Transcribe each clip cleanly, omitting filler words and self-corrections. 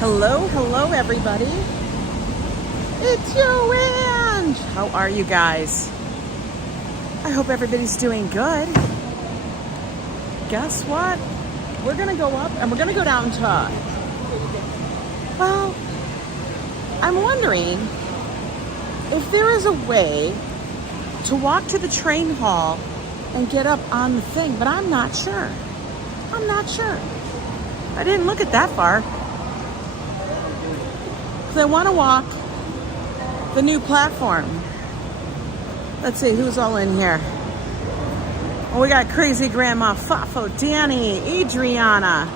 Hello everybody. It's YO Ang. How are you guys? I hope everybody's doing good. Guess what? We're gonna go up and we're gonna go down to, well, I'm wondering if there is a way to walk to the train hall and get up on the thing, but I'm not sure. I didn't look at that far. Because I want to walk the new platform. Let's see who's all in here. Oh, we got Crazy Grandma, Fafo, Danny, Adriana,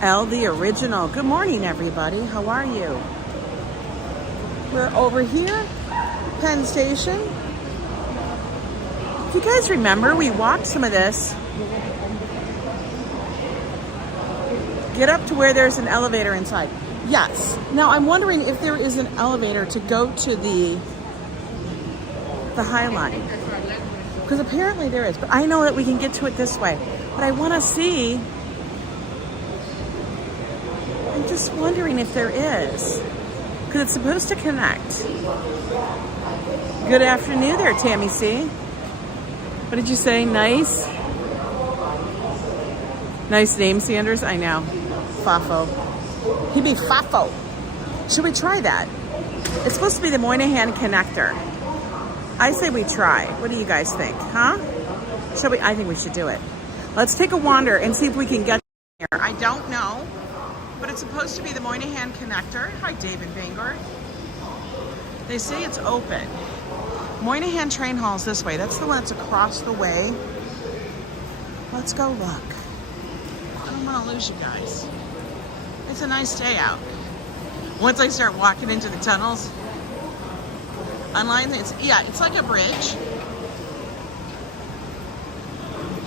L, the original. Good morning, everybody. How are you? We're over here, Penn Station. If you guys remember, we walked some of this. Get up to where there's an elevator inside. Yes. Now I'm wondering if there is an elevator to go to the Highline. Because apparently there is. But I know that we can get to it this way. But I want to see. I'm just wondering if there is. Because it's supposed to connect. Good afternoon there, Tammy C. What did you say? Nice? Nice name, Sanders. I know. Fafo. He'd be Fafo. Should we try that? It's supposed to be the Moynihan Connector. I say we try. What do you guys think? Huh? Should we? I think we should do it. Let's take a wander and see if we can get here. I don't know, but it's supposed to be the Moynihan Connector. Hi, David Bangor. They say it's open. Moynihan train hall's this way. That's the one that's across the way. Let's go look. I don't want to lose you guys. It's a nice day out. Once I start walking into the tunnels, online, it's like a bridge.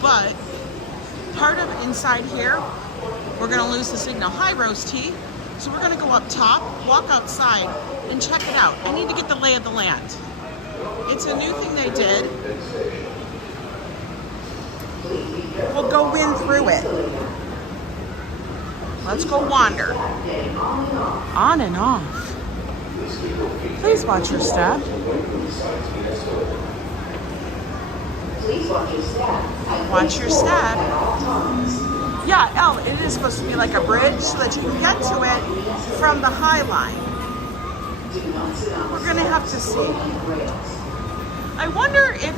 But part of inside here, we're gonna lose the signal. Hi, Roast Tea. So we're gonna go up top, walk outside, and check it out. I need to get the lay of the land. It's a new thing they did. We'll go in through it. Let's go wander. On and off. Please watch your step. Watch your step. Yeah, Elle, it is supposed to be like a bridge so that you can get to it from the Highline. We're going to have to see. I wonder if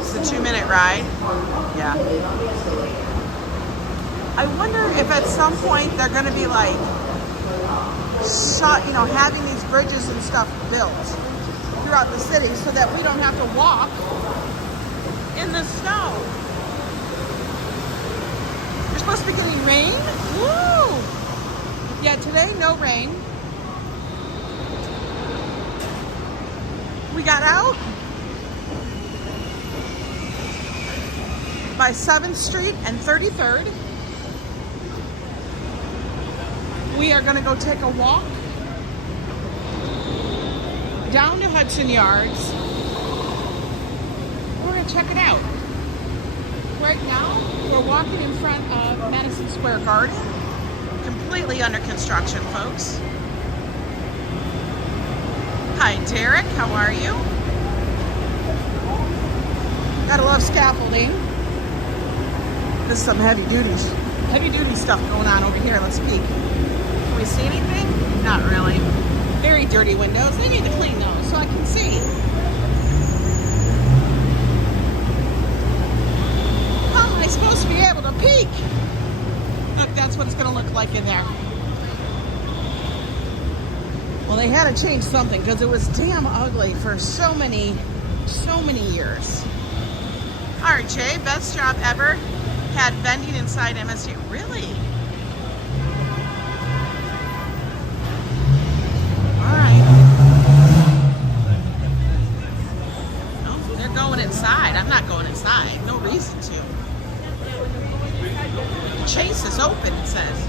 it's a 2-minute ride. Yeah. I wonder if at some point they're going to be like, having these bridges and stuff built throughout the city so that we don't have to walk in the snow. You're supposed to be getting rain? Woo! Yeah, today, no rain. We got out by 7th Street and 33rd. We are going to go take a walk down to Hudson Yards. We're going to check it out. Right now, we're walking in front of Madison Square Garden. Completely under construction, folks. Hi, Derek. How are you? Gotta love scaffolding. This is some heavy duty stuff going on over here. Let's peek. Can we see anything? Not really. Very dirty windows. They need to clean those so I can see. How am I supposed to be able to peek? Look, that's what it's going to look like in there. Well, they had to change something because it was damn ugly for so many years. RJ, best job ever. Had vending inside MSU. Really? Alright. No, they're going inside. I'm not going inside. No reason to. Chase is open, it says.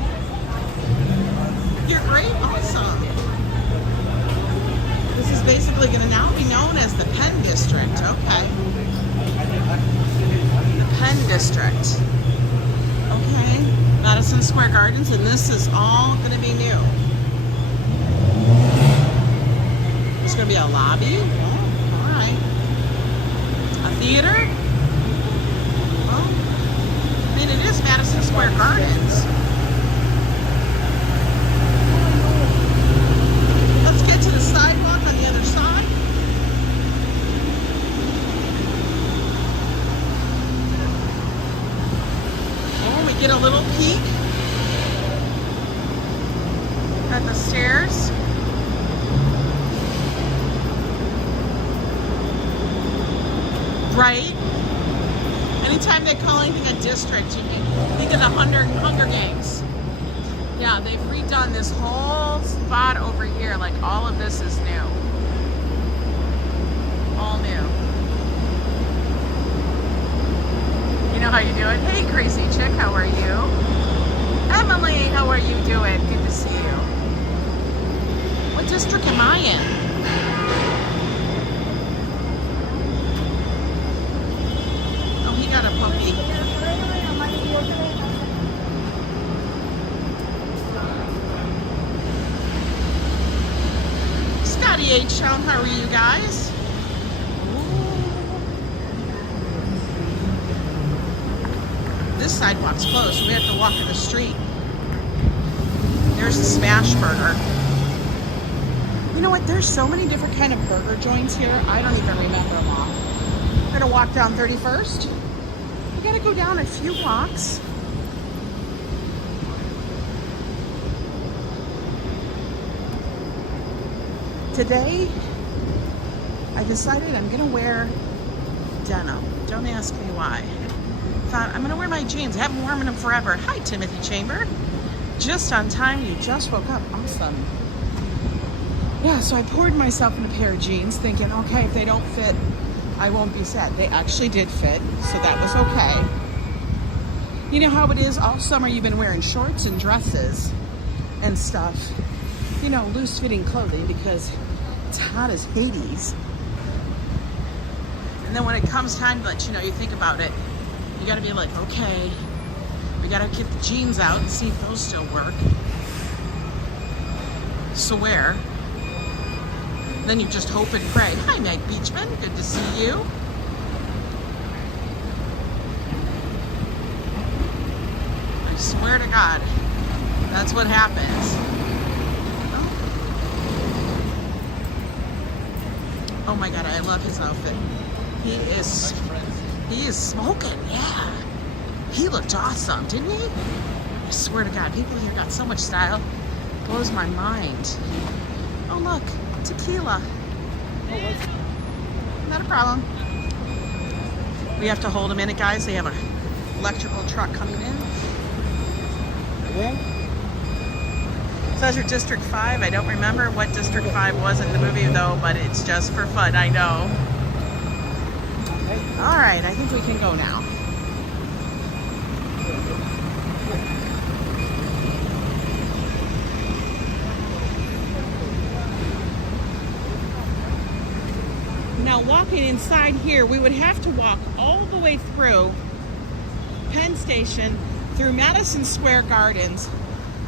You're great? Awesome. This is basically going to now be known as the Penn District. Okay. The Penn District. Okay. Madison Madison Square Gardens, and this is all going to be new. It's going to be a lobby. Oh, all right. A theater. Well, I mean, it is Madison Square Gardens. Let's get to the sidewalk on the other side. Oh, we get a little peek at the stairs. Right? Anytime they call anything a district, you can think of the Hunger Games. Yeah, they've redone this whole spot over here. Like, all of this is new. All new. You know how you do it? Hey, crazy chick, how are you? Emily, how are you doing? Good to see you. What district am I in? Oh, he got a puppy. Scotty H. Town, how are you guys? This sidewalk's closed, so we have to walk in the street. There's a smash burger. You know what? There's so many different kind of burger joints here. I don't even remember them all. We're gonna walk down 31st. We gotta go down a few blocks. Today, I decided I'm gonna wear denim. Don't ask me why. Thought I'm gonna wear my jeans. I haven't worn them forever. Hi, Timothy Chamber. Just on time. You just woke up. Awesome. Yeah, so I poured myself in a pair of jeans thinking, okay, if they don't fit, I won't be sad. They actually did fit, so that was okay. You know how it is? All summer you've been wearing shorts and dresses and stuff. You know, loose-fitting clothing because it's hot as Hades. And then when it comes time to let you know, you think about it, you gotta be like, okay, we gotta get the jeans out and see if those still work. Swear. Then you just hope and pray. Hi, Meg Beachman. Good to see you. I swear to God, that's what happens. Oh my God, I love his outfit. He is smoking, yeah. He looked awesome, didn't he? I swear to God, people here got so much style. Blows my mind. Oh look, tequila. Not a problem. We have to hold a minute, guys. They have an electrical truck coming in. Says your District 5. I don't remember what District 5 was in the movie though, but it's just for fun, I know. All right, I think we can go now. Now, walking inside here, we would have to walk all the way through Penn Station, through Madison Square Gardens,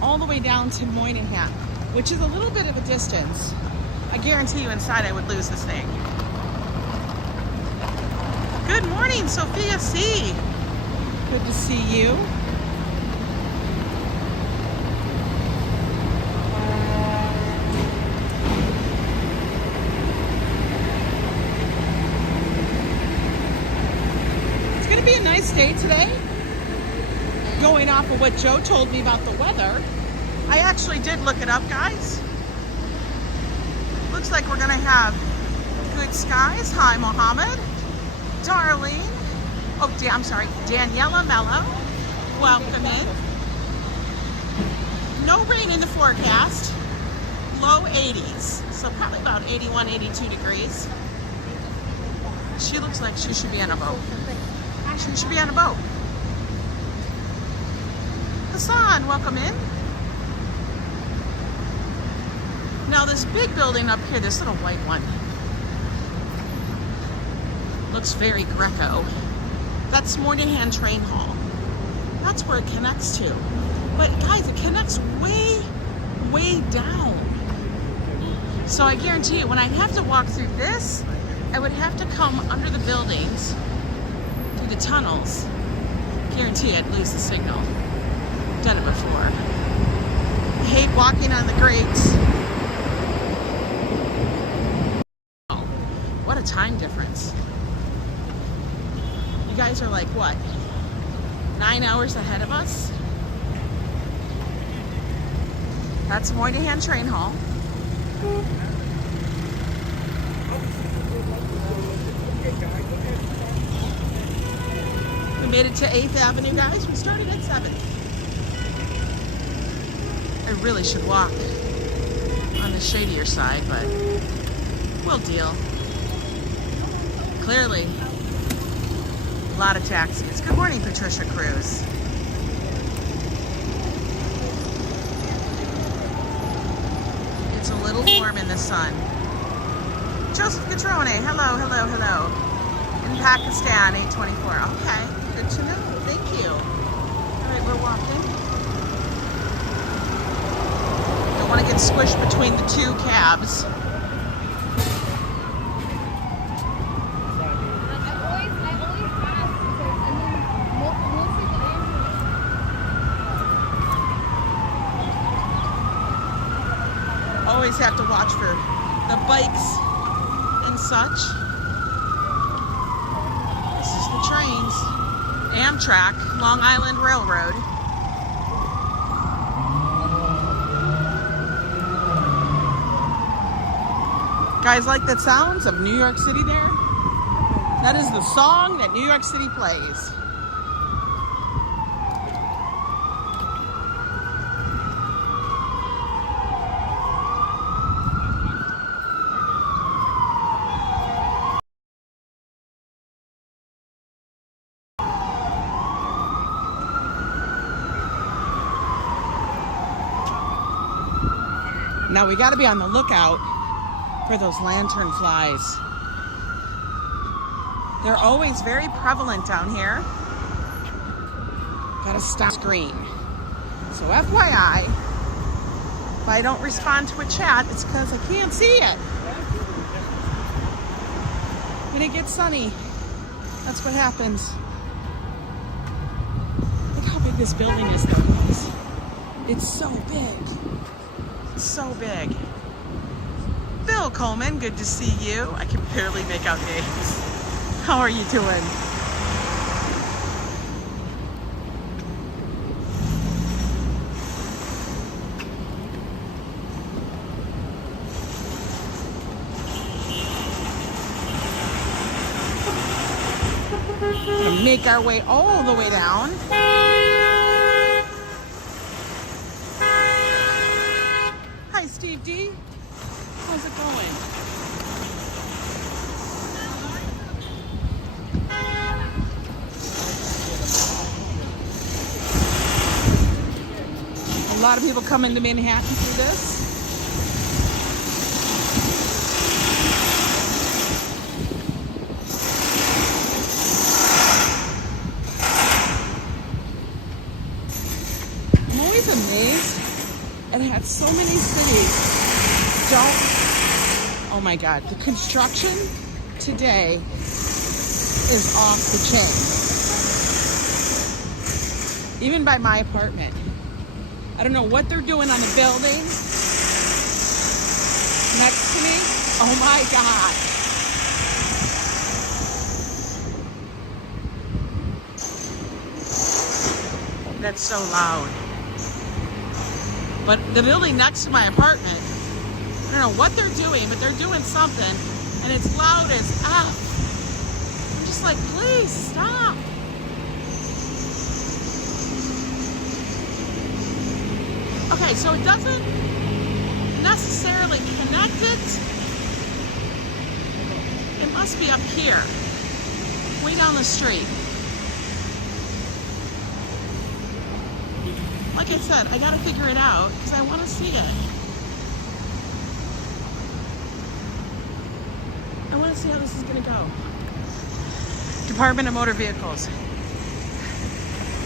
all the way down to Moynihan, which is a little bit of a distance. I guarantee you inside I would lose this thing. Good morning, Sophia C. Good to see you. It's gonna be a nice day today. Going off of what Joe told me about the weather, I actually did look it up, guys. Looks like we're gonna have good skies. Hi, Mohammed. Darlene. Oh, I'm sorry, Daniela Mello. Welcome in. No rain in the forecast. Low 80s. So probably about 81, 82 degrees. She looks like she should be on a boat. She should be on a boat. Hassan, welcome in. Now this big building up here, this little white one, looks very Greco. That's Moynihan Train Hall. That's where it connects to. But guys, it connects way, way down. So I guarantee you, when I'd have to walk through this, I would have to come under the buildings, through the tunnels. Guarantee I'd lose the signal. Done it before. I hate walking on the grates. Oh, what a time difference. You guys are like, what, 9 hours ahead of us? That's Moynihan Train Hall. We made it to 8th Avenue, guys. We started at 7th. I really should walk on the shadier side, but we'll deal. Clearly, a lot of taxis. Good morning, Patricia Cruz. It's a little warm in the sun. Joseph Catrone, hello, hello, hello. In Pakistan, 824. Okay, good to know. Thank you. All right, we're walking. Don't want to get squished between the two cabs. Always have to watch for the bikes and such. This is the trains. Amtrak, Long Island Railroad. Guys, like the sounds of New York City there? That is the song that New York City plays. Now we got to be on the lookout for those lantern flies. They're always very prevalent down here. Got to stop screen. So FYI, if I don't respond to a chat, it's because I can't see it. When it gets sunny, that's what happens. Look how big this building is though, guys. It's so big. So big. Bill Coleman, good to see you. I can barely make out names. How are you doing? We're gonna make our way all the way down. Steve D, how's it going? A lot of people come into Manhattan through this. I'm always amazed at how so many cities don't. Oh my God, the construction today is off the chain. Even by my apartment. I don't know what they're doing on the building next to me. Oh my God. That's so loud. But the building next to my apartment, I don't know what they're doing, but they're doing something, and it's loud as F. I'm just like, please stop. Okay, so it doesn't necessarily connect it. It must be up here, way down the street. Like I said, I gotta figure it out because I want to see it. I want to see how this is gonna go. Department of Motor Vehicles.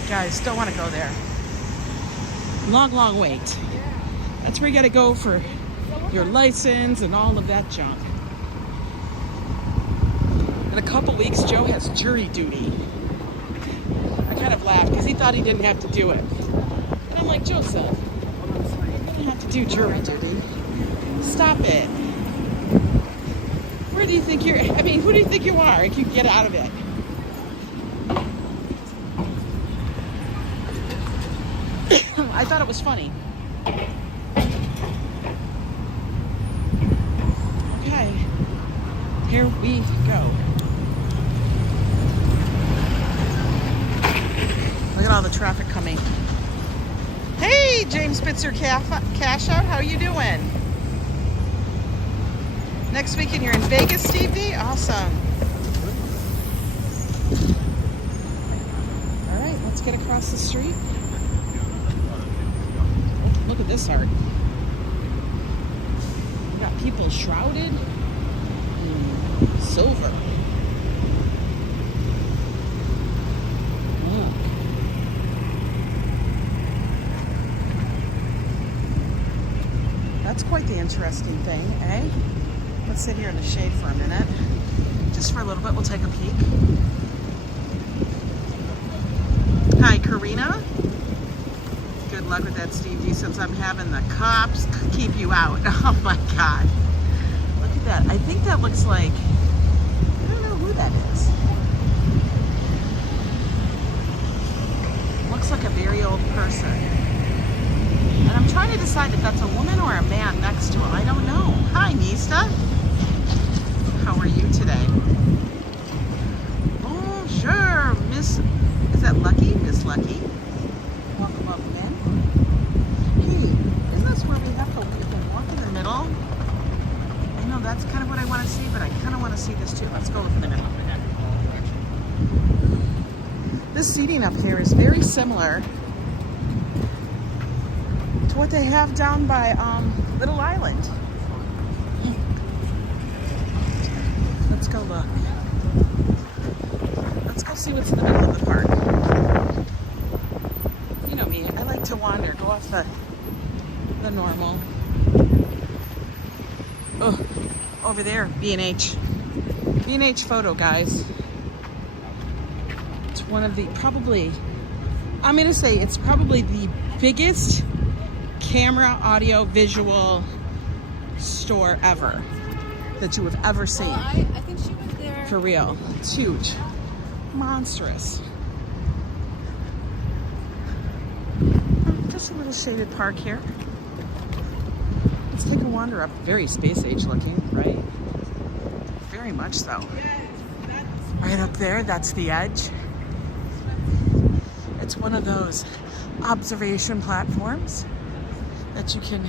Guys, don't want to go there. Long, long wait. That's where you gotta go for your license and all of that junk. In a couple weeks, Joe has jury duty. I kind of laughed because he thought he didn't have to do it. And I'm like, Joseph, you don't have to do jury duty. Stop it. Where do you think you're, I mean, who do you think you are if you can get out of it? I thought it was funny. Okay, here we go. Look at all the traffic coming. Hey, James Spitzer Cash Out, how you doing? Next weekend you're in Vegas, Steve D? Awesome. All right, let's get across the street. Look at this art. We got people shrouded in silver. Look. That's quite the interesting thing, eh? Let's sit here in the shade for a minute. Just for a little bit, we'll take a peek. Hi, Karina. Good luck with that, Steve D, since I'm having the cops keep you out. Oh my God. Look at that. I think that looks like, I don't know who that is. Looks like a very old person. And I'm trying to decide if that's a woman or a man next to him. I don't know. Hi, Nista. How are you today? Oh, sure. Miss, is that Lucky? Miss Lucky. Welcome, welcome in. Hey, isn't this where we have to walk in the middle? I know that's kind of what I want to see, but I kind of want to see this too. Let's go in the middle. This seating up here is very similar to what they have down by Little Island. Let's go look. Let's go see what's in the middle of the park. You know me, I like to wander, go off the normal. Oh, over there, B&H. B&H photo, guys. It's one of the, probably, I'm gonna say it's probably the biggest camera, audio, visual store ever that you have ever seen. Well, I think she went there. For real. It's huge. Monstrous. Just a little shaded park here. Let's take a wander up. Very space age looking, right? Very much so. Right up there, that's the edge. It's one of those observation platforms that you can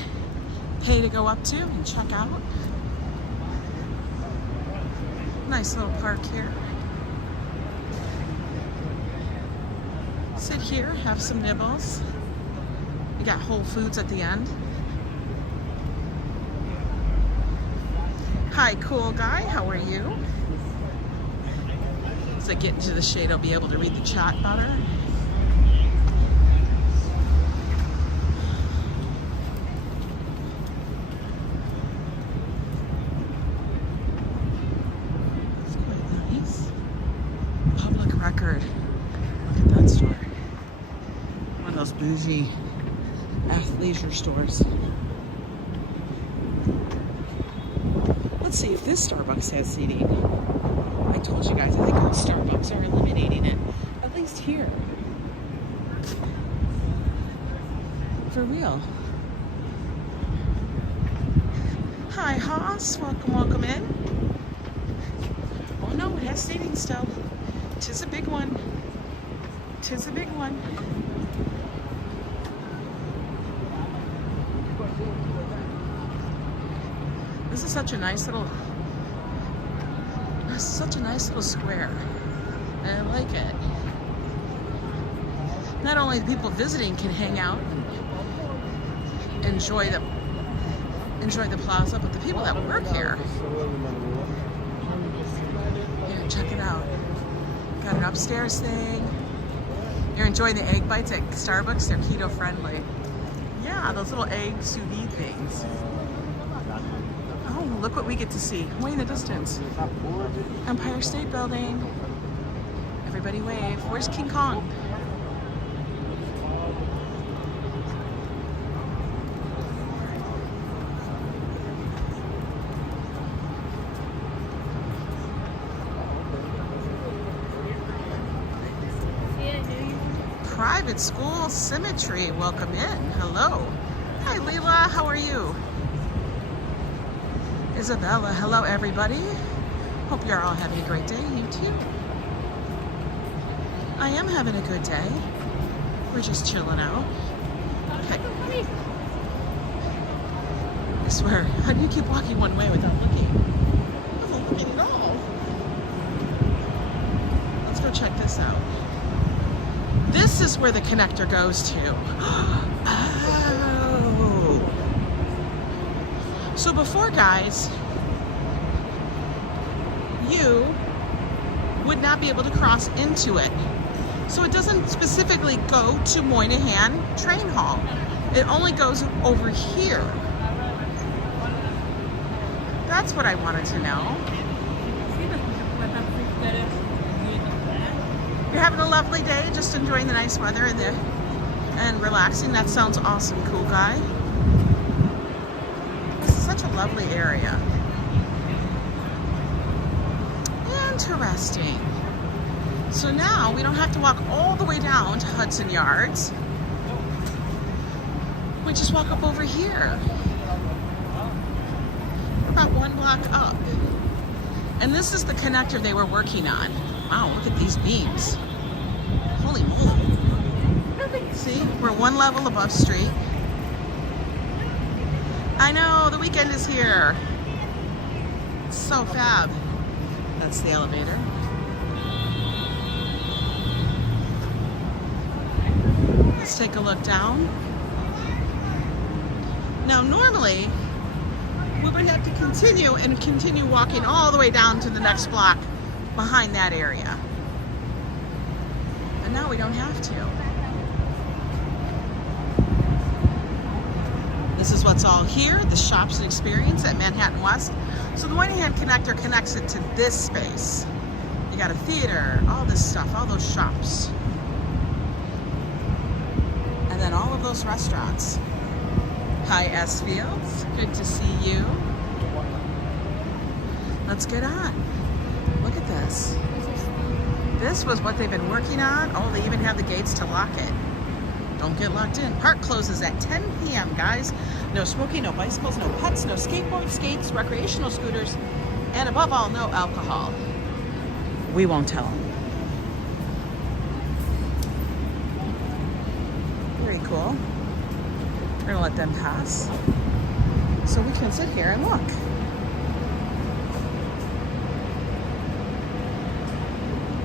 pay to go up to and check out. Nice little park here. Sit here, have some nibbles. We got Whole Foods at the end. Hi, cool guy, how are you? As I get into the shade, I'll be able to read the chat better. Record. Look at that store. One of those bougie athleisure stores. Let's see if this Starbucks has seating. I told you guys, I think all Starbucks are eliminating it. At least here. For real. Hi, Haas. Welcome, welcome in. Oh no, it has seating still. 'Tis a big one. 'Tis a big one. This is such a nice little square. And I like it. Not only the people visiting can hang out and enjoy the plaza, but the people that work here. Yeah, check it out. Got an upstairs thing. You're enjoying the egg bites at Starbucks. They're keto friendly. Yeah, those little egg sous vide things. Oh, look what we get to see way in the distance. Empire State Building. Everybody wave. Where's King Kong? Private School Symmetry, welcome in. Hello. Hi Leela, how are you? Isabella, hello everybody. Hope you're all having a great day, you too. I am having a good day. We're just chilling out. Okay. I swear, how do you keep walking one way without looking? I'm not looking at all. Let's go check this out. This is where the connector goes to. Oh. So before, guys, you would not be able to cross into it. So it doesn't specifically go to Moynihan Train Hall. It only goes over here. That's what I wanted to know. You're having a lovely day, just enjoying the nice weather and relaxing. That sounds awesome, cool guy. This is such a lovely area. Interesting. So now we don't have to walk all the way down to Hudson Yards. We just walk up over here. We're about 1 block up. And this is the connector they were working on. Wow, look at these beams. Holy moly. See, we're 1 level above street. I know, the weekend is here. It's so fab. That's the elevator. Let's take a look down. Now, normally, we would have to continue walking all the way down to the next block behind that area. But now we don't have to. This is what's all here, the shops and experience at Manhattan West. So the Moynihan Connector connects it to this space. You got a theater, all this stuff, all those shops. And then all of those restaurants. Hi, S. Fields. Good to see you. Let's get on. Look at this. This was what they've been working on. Oh, they even have the gates to lock it. Don't get locked in. Park closes at 10 p.m., guys. No smoking, no bicycles, no pets, no skateboards, skates, recreational scooters, and above all, no alcohol. We won't tell them. Very cool. We're gonna let them pass. So we can sit here and look.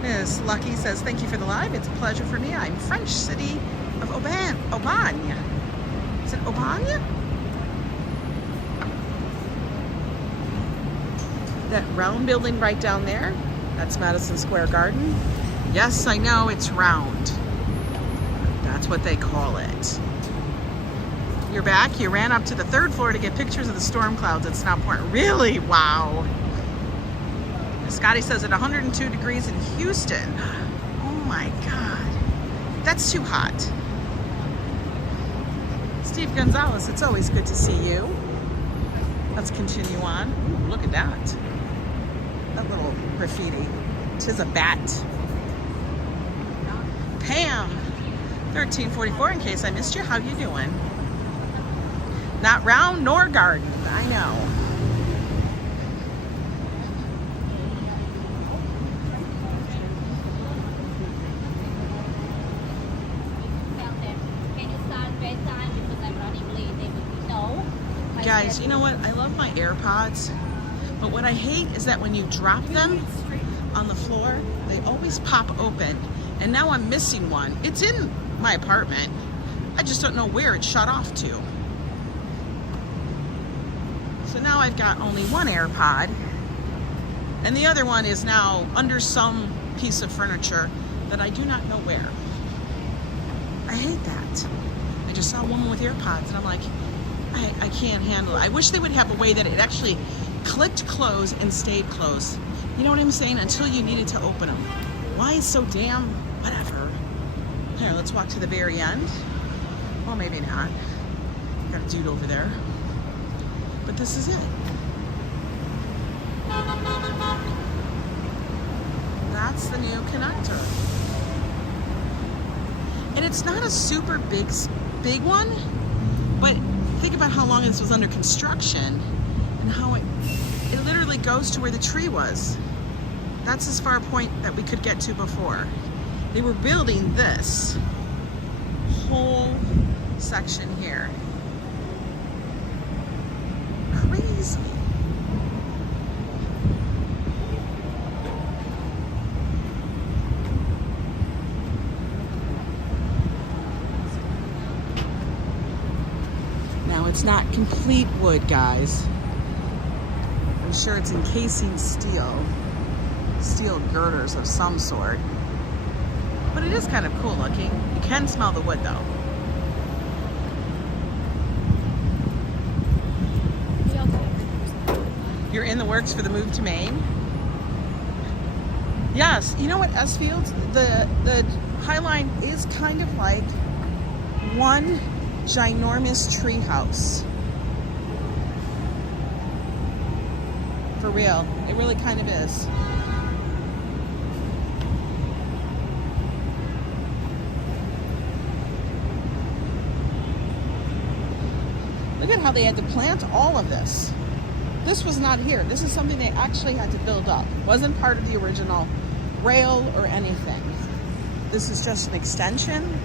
Ms. Lucky says, thank you for the live. It's a pleasure for me. I'm French city of Aubagne. Is it Aubagne? That round building right down there, that's Madison Square Garden. Yes, I know it's round. That's what they call it. You're back. You ran up to the 3rd floor to get pictures of the storm clouds. It's not important. Really? Wow. Scotty says at 102 degrees in Houston. Oh my God. That's too hot. Steve Gonzalez, it's always good to see you. Let's continue on. Ooh, look at that. That little graffiti. Tis a bat. Pam, 1344, in case I missed you, how you doing? Not round nor garden, I know. Guys, you know what? I love my AirPods, but what I hate is that when you drop them on the floor, they always pop open. And now I'm missing one. It's in my apartment. I just don't know where it shut off to. So now I've got only one AirPod, and the other one is now under some piece of furniture that I do not know where. I hate that. I just saw a woman with AirPods, and I'm like, I can't handle it. I wish they would have a way that it actually clicked close and stayed closed. You know what I'm saying? Until you needed to open them. Why is so damn whatever? Here, let's walk to the very end. Well, maybe not. Got a dude over there. But this is it. That's the new connector. And it's not a super big one, but think about how long this was under construction and how it literally goes to where the tree was. That's as far a point that we could get to before. They were building this whole section here. Crazy. Now it's not complete wood, guys. I'm sure it's encasing steel girders of some sort. But it is kind of cool looking. You can smell the wood though. You're in the works for the move to Maine? Yes. You know what, Esfield? The Highline is kind of like one ginormous tree house. For real. It really kind of is. Look at how they had to plant all of this. This was not here. This is something they actually had to build up. It wasn't part of the original rail or anything. This is just an extension.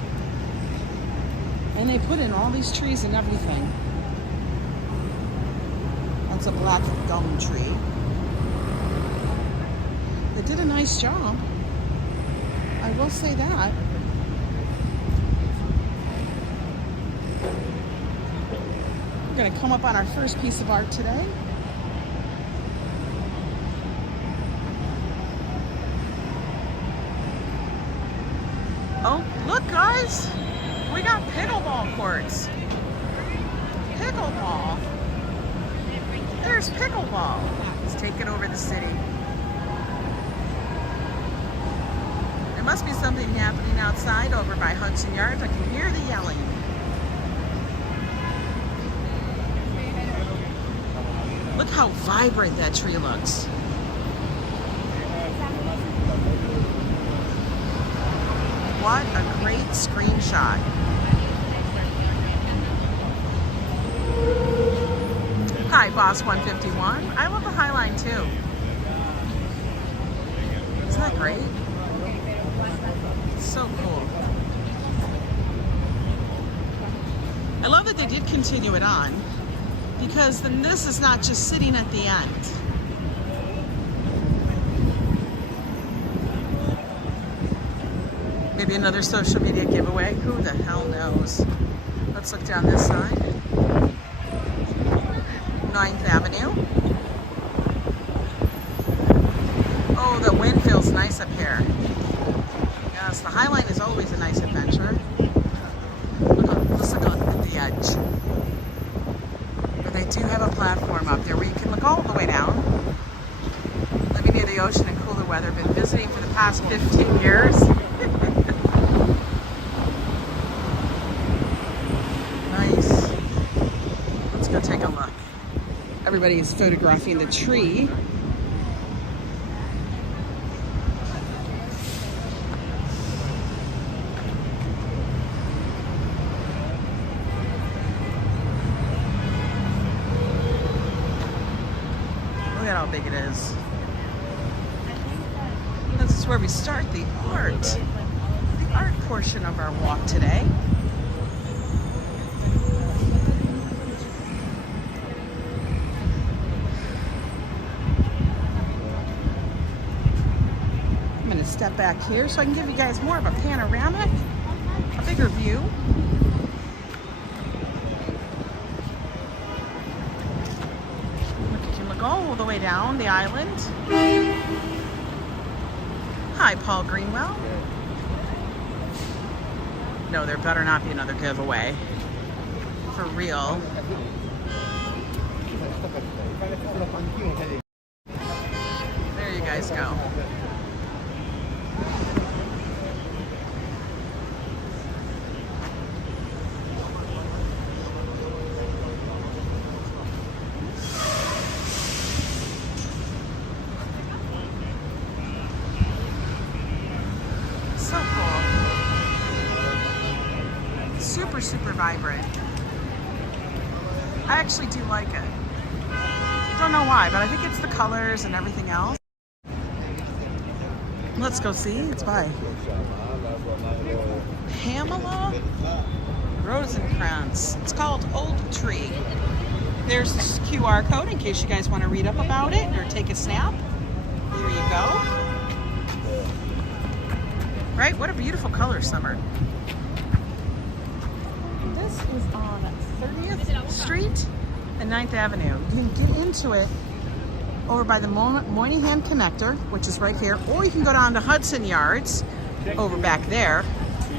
And they put in all these trees and everything. That's a black gum tree. They did a nice job. I will say that. We're gonna come up on our first piece of art today. Oh, look guys, we got pickleball courts. Pickleball. There's pickleball. It's taking over the city. There must be something happening outside over by Hudson Yards. I can hear the yelling. Look how vibrant that tree looks. What a great screenshot. Hi, Boss 151. I love the Highline too. Isn't that great? It's so cool. I love that they did continue it on, because then this is not just sitting at the end. Maybe another social media giveaway. Who the hell knows? Let's look down this side. 9th Avenue. Oh, the wind feels nice up here. Yes, the Highline is always a nice adventure. Let's look at the edge. But they do have a platform up there where you can look all the way down. Living near the ocean in cooler weather. Been visiting for the past 15 years. Nice. Let's go take a look. Everybody is photographing the tree. Look at how big it is. This is where we start the art portion of our walk today. I'm going to step back here so I can give you guys more of a panoramic, a bigger view. You can look all the way down the island. Hi, Paul Greenwell. No, there better not be another giveaway. For real. There you guys go. So cool. Super, super vibrant. I actually do like it. Don't know why, but I think it's the colors and everything else. Let's go see. It's by Pamela Rosenkrantz. It's called Old Tree. There's this QR code in case you guys want to read up about it or take a snap. Here you go. Right? What a beautiful color, Summer. This is on 30th Street and 9th Avenue. You can get into it over by the Moynihan Connector, which is right here, or you can go down to Hudson Yards over back there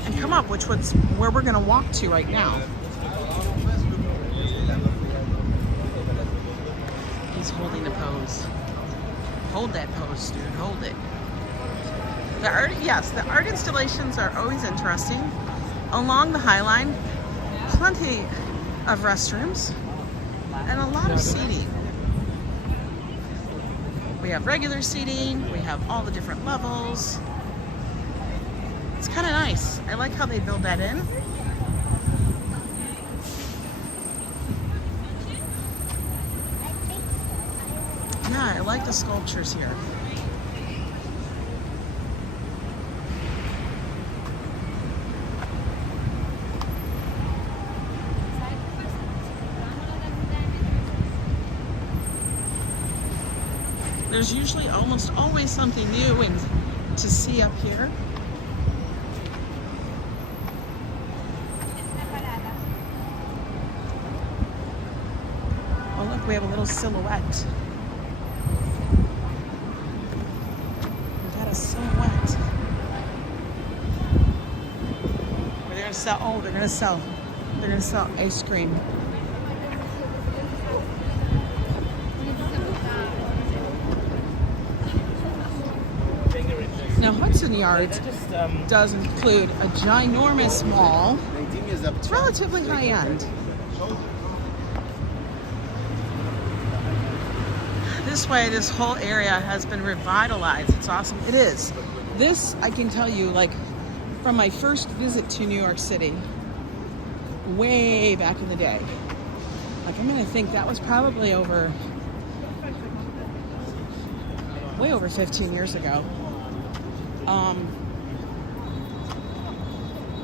and come up, which was where we're going to walk to right now. He's holding a pose. Hold that pose, dude. Hold it. The art, yes, the art installations are always interesting. Along the Highline, plenty of restrooms and a lot of seating. We have regular seating, we have all the different levels. It's kind of nice. I like how they build that in. Yeah, I like the sculptures here. There's usually almost always something new and to see up here. Oh look, we have a little silhouette. We got a silhouette. They're gonna sell. Oh, they're gonna sell. They're gonna sell ice cream. Now, Hudson Yards does include a ginormous mall. It's relatively high-end. This way, this whole area has been revitalized. It's awesome. It is. This, I can tell you, like, from my first visit to New York City, way back in the day. Like, I'm gonna think that was probably way over 15 years ago.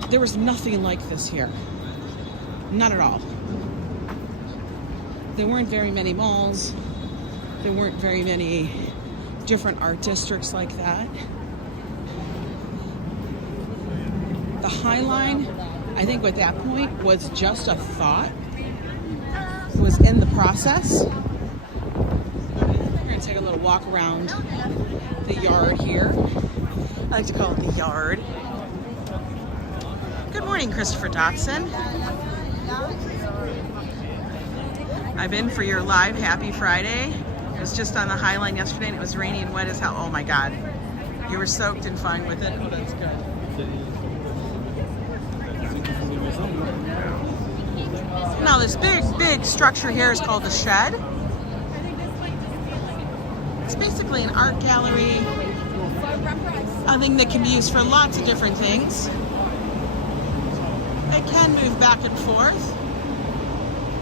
There was nothing like this here. Not at all. There weren't very many malls. There weren't very many different art districts like that. The Highline, I think at that point, was just a thought. It was in the process. We're gonna take a little walk around the yard here. I like to call it the yard. Good morning, Christopher Dotson. I've been for your live Happy Friday. It was just on the Highline yesterday and it was rainy and wet as hell. Oh my God. You were soaked and fine with it. Oh, that's good. Now this big structure here is called the Shed. It's basically an art gallery. A thing that can be used for lots of different things. It can move back and forth,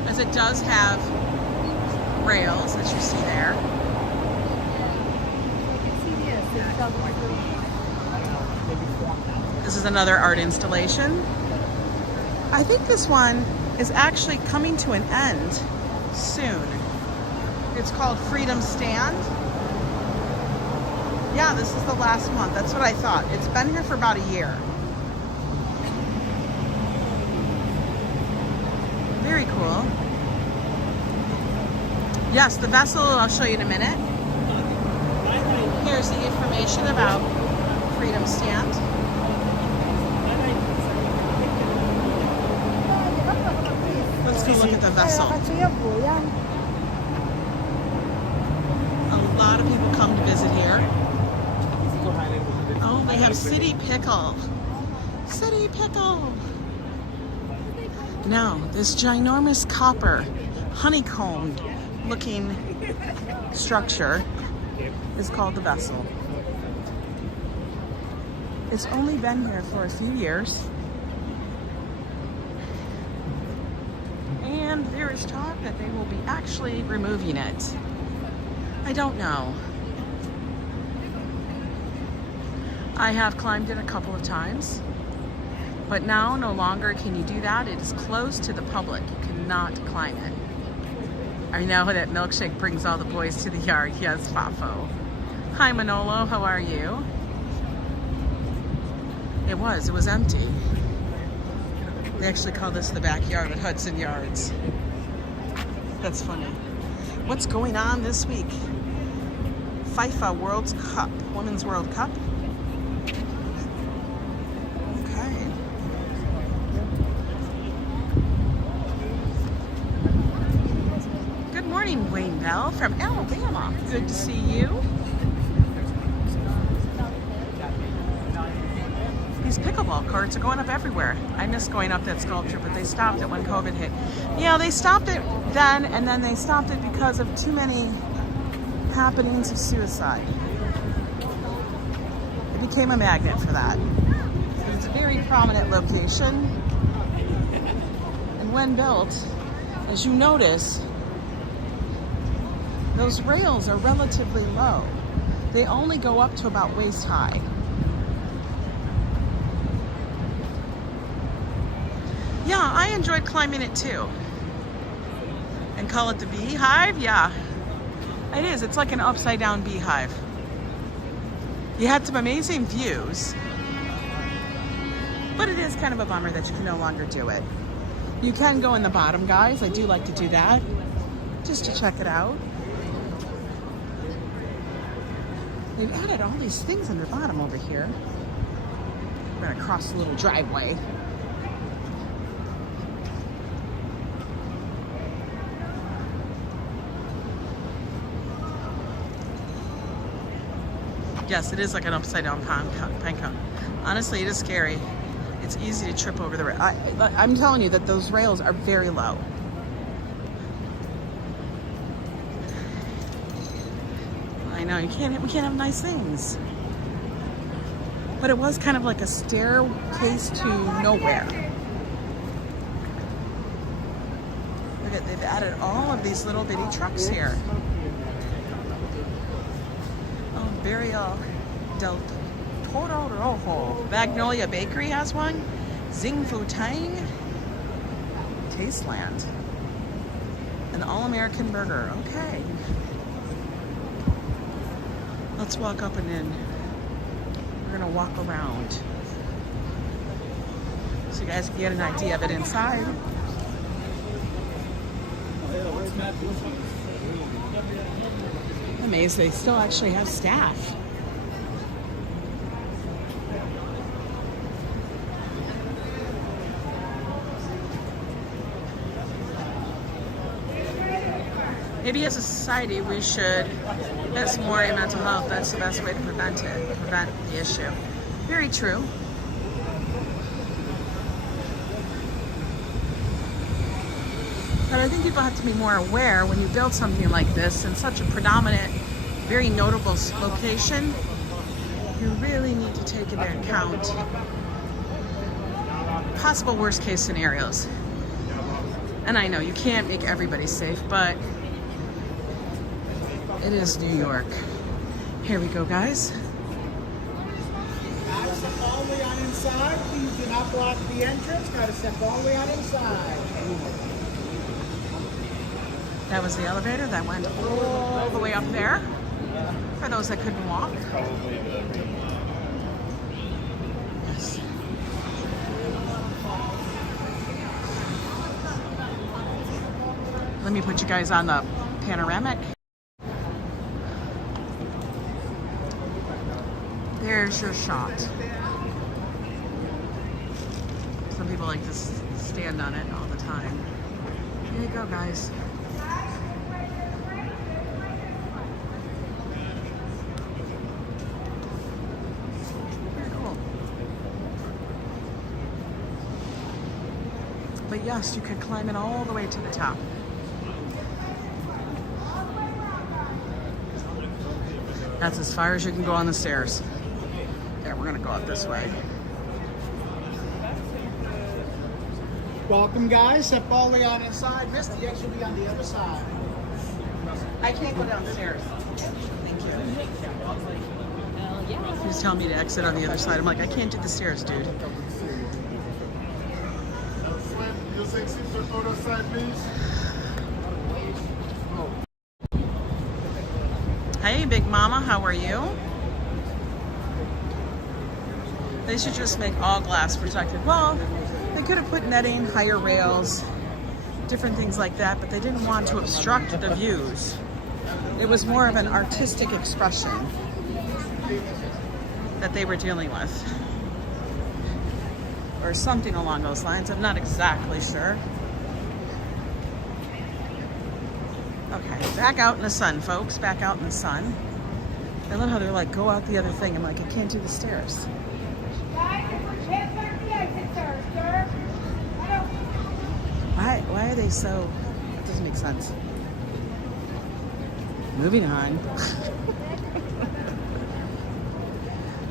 as it does have rails, as you see there. This is another art installation. I think this one is actually coming to an end soon. It's called Freedom Stand. Yeah, this is the last month. That's what I thought. It's been here for about a year. Very cool. Yes, the vessel I'll show you in a minute. Here's the information about Freedom Stand. a look at the vessel. A lot of people come to visit here. Oh, they have city pickle. City pickle. Now, this ginormous copper, honeycombed looking structure is called the vessel. It's only been here for a few years. And there is talk that they will be actually removing it. I don't know. I have climbed it a couple of times, but now no longer can you do that. It is closed to the public. You cannot climb it. I know that milkshake brings all the boys to the yard. Yes, Fafo. Hi, Manolo. How are you? It was empty. They actually call this the backyard at Hudson Yards. That's funny. What's going on this week? FIFA World Cup, Women's World Cup. Okay. Good morning, Wayne Bell from Alabama. Good to see you. These pickleball courts are going up everywhere. I miss going up that sculpture, but they stopped it when COVID hit. Yeah, they stopped it then, and then they stopped it because of too many happenings of suicide. It became a magnet for that. It's a very prominent location. And when built, as you notice, those rails are relatively low. They only go up to about waist high. Yeah, I enjoyed climbing it too. And call it the beehive? Yeah, it is. It's like an upside down beehive. You had some amazing views, but it is kind of a bummer that you can no longer do it. You can go in the bottom, guys. I do like to do that, just to check it out. They've added all these things in the bottom over here. We're gonna cross the little driveway. Yes, it is like an upside down pine cone. Honestly, it is scary. It's easy to trip over the rail. I'm telling you that those rails are very low. I know, we can't have nice things. But it was kind of like a staircase to nowhere. Look at, they've added all of these little bitty trucks here. Barrio del Toro Rojo. Magnolia Bakery has one. Zing Fu Tang. Tasteland. An all-American burger. Okay. Let's walk up and in. We're gonna walk around so you guys can get an idea of it inside. Amazed they still actually have staff. Maybe as a society we should invest more in mental health. That's the best way to prevent the issue. Very true. But I think people have to be more aware when you build something like this in such a predominant, very notable location. You really need to take into account possible worst case scenarios. And I know you can't make everybody safe, but it is New York. Here we go, guys. Gotta step all the way on inside. Please do not block the entrance. Gotta step all the way on inside. That was the elevator that went all the way up there for those that couldn't walk. Yes. Let me put you guys on the panoramic. There's your shot. Some people like to stand on it all the time. There you go, guys. Very cool. But yes, you could climb it all the way to the top. That's as far as you can go on the stairs. Yeah, we're gonna go up this way. Welcome, guys. Step all the way on inside. Miss, the exit will be on the other side. I can't go downstairs. Thank you. He's telling me to exit on the other side. I'm like, I can't do the stairs, dude. Just exit the other side, please. Hey, Big Mama, how are you? They should just make all glass protected. Well, they could have put netting, higher rails, different things like that, but they didn't want to obstruct the views. It was more of an artistic expression that they were dealing with. Or something along those lines. I'm not exactly sure. Okay, back out in the sun, folks. Back out in the sun. I love how they're like, go out the other thing. I'm like, I can't do the stairs. Why are they so... It doesn't make sense. Moving on.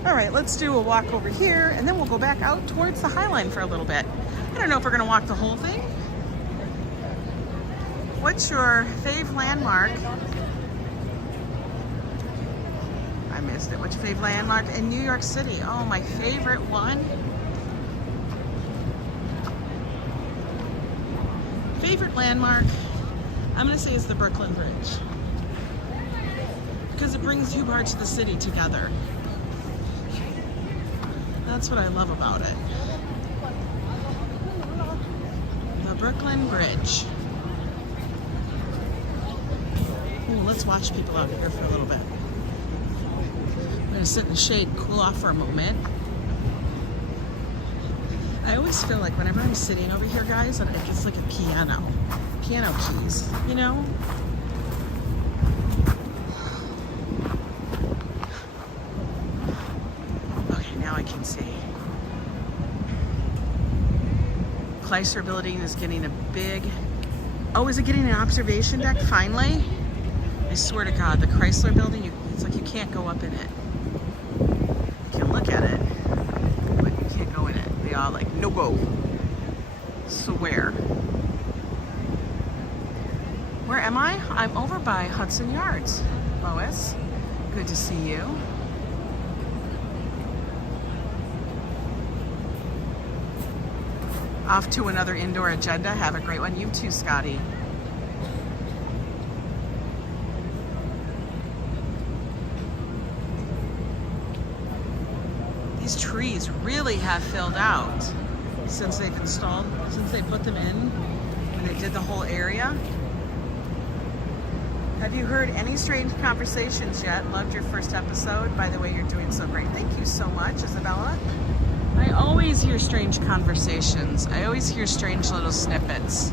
All right, let's do a walk over here, and then we'll go back out towards the Highline for a little bit. I don't know if we're gonna walk the whole thing. What's your fave landmark? I missed it. What's your fave landmark in New York City? Oh, my favorite one. Favorite landmark, I'm gonna say it's the Brooklyn Bridge. Because it brings two parts of the city together. That's what I love about it. The Brooklyn Bridge. Ooh, let's watch people out here for a little bit. I'm gonna sit in the shade, cool off for a moment. I always feel like whenever I'm sitting over here, guys, that it's like a piano keys, you know? Okay, now I can see. Chrysler Building is getting a big... Oh, is it getting an observation deck finally? I swear to God, the Chrysler Building, it's like you can't go up in it. You can look at it, but you can't go in it. They all like, no go. Swear. Where am I? I'm over by Hudson Yards. Lois, good to see you. Off to another indoor agenda. Have a great one. You too, Scotty. These trees really have filled out since they put them in and they did the whole area. Have you heard any strange conversations yet? Loved your first episode. By the way, you're doing so great. Thank you so much, Isabella. I always hear strange conversations. I always hear strange little snippets.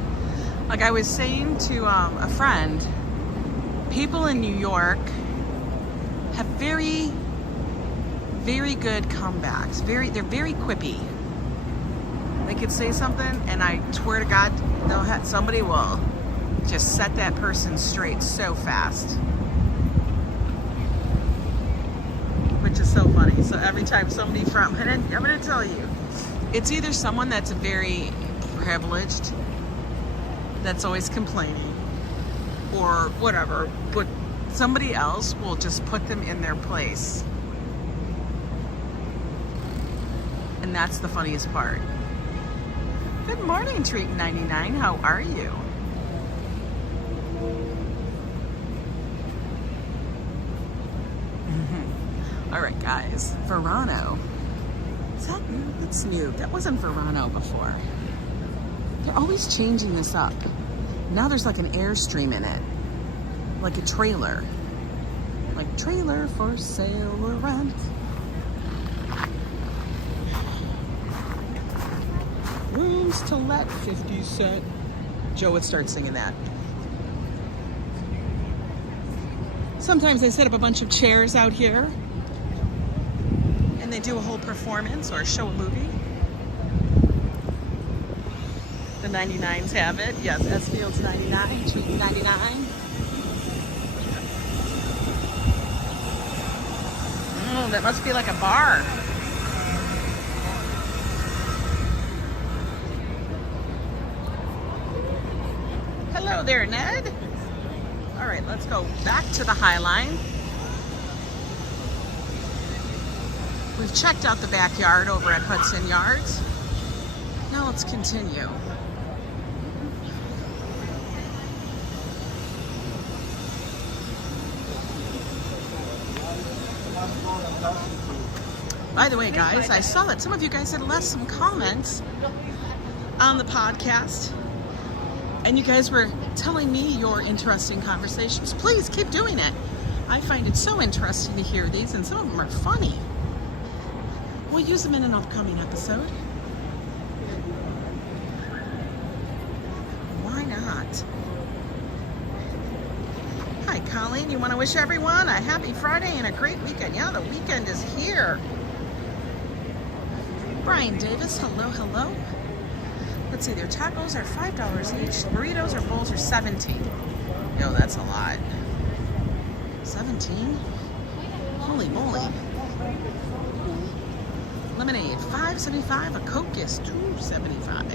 Like I was saying to a friend, people in New York have very, very good comebacks. They're very quippy. They could say something, and I swear to God, somebody will just set that person straight so fast. Which is so funny. So every time somebody I'm gonna tell you, it's either someone that's very privileged, that's always complaining, or whatever, but somebody else will just put them in their place. And that's the funniest part. Good morning, Treat 99. How are you? All right, guys. Verano. That's new. That wasn't Verano before. They're always changing this up. Now there's like an Airstream in it. Like a trailer. Like trailer for sale or rent. Rooms to let, 50 cent. Joe would start singing that. Sometimes they set up a bunch of chairs out here and they do a whole performance or show a movie. The 99s have it. Yes, S Field's 99, Treat 99. Oh, that must be like a bar. Hello there, Ned. All right, let's go back to the Highline. We've checked out the backyard over at Hudson Yards. Now let's continue. By the way, guys, I saw that some of you guys had left some comments on the podcast, and you guys were telling me your interesting conversations. Please keep doing it. I find it so interesting to hear these, and some of them are funny. We'll use them in an upcoming episode. Why not? Hi, Colleen. You want to wish everyone a happy Friday and a great weekend? Yeah, the weekend is here. Brian Davis, hello, hello. Let's see, their tacos are $5 each. Burritos or bowls are $17. Yo, that's a lot. 17? Holy moly. Lemonade, $5.75. A Coke is $2.75.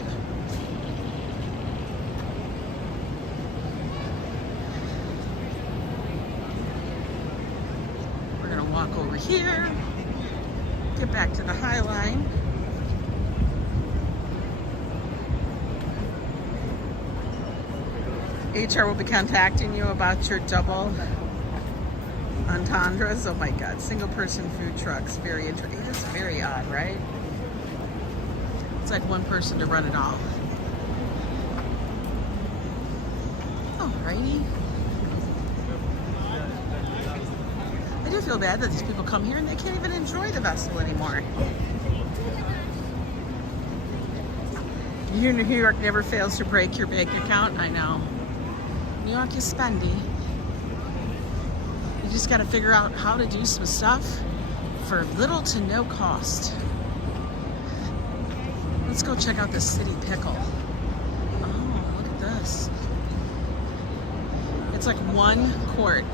We're gonna walk over here, get back to the Highline. HR will be contacting you about your double entendres. Oh my God, single person food trucks, very interesting. It's very odd, right? It's like one person to run it all. Alrighty. I do feel bad that these people come here and they can't even enjoy the vessel anymore. New York never fails to break your bank account. I know. New York is spendy. You just got to figure out how to do some stuff for little to no cost. Let's go check out the city pickle. Oh, look at this. It's like 1 quart.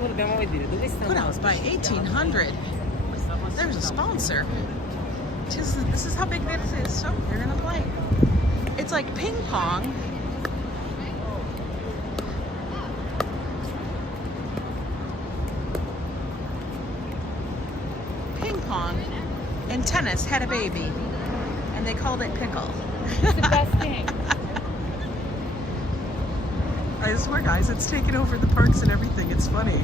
Put out by 1800. There's a sponsor. This is how big this is. So you're gonna play. It's like ping pong. And tennis had a baby, and they called it pickle. It's the best thing. I swear, guys, it's taken over the parks and everything. It's funny.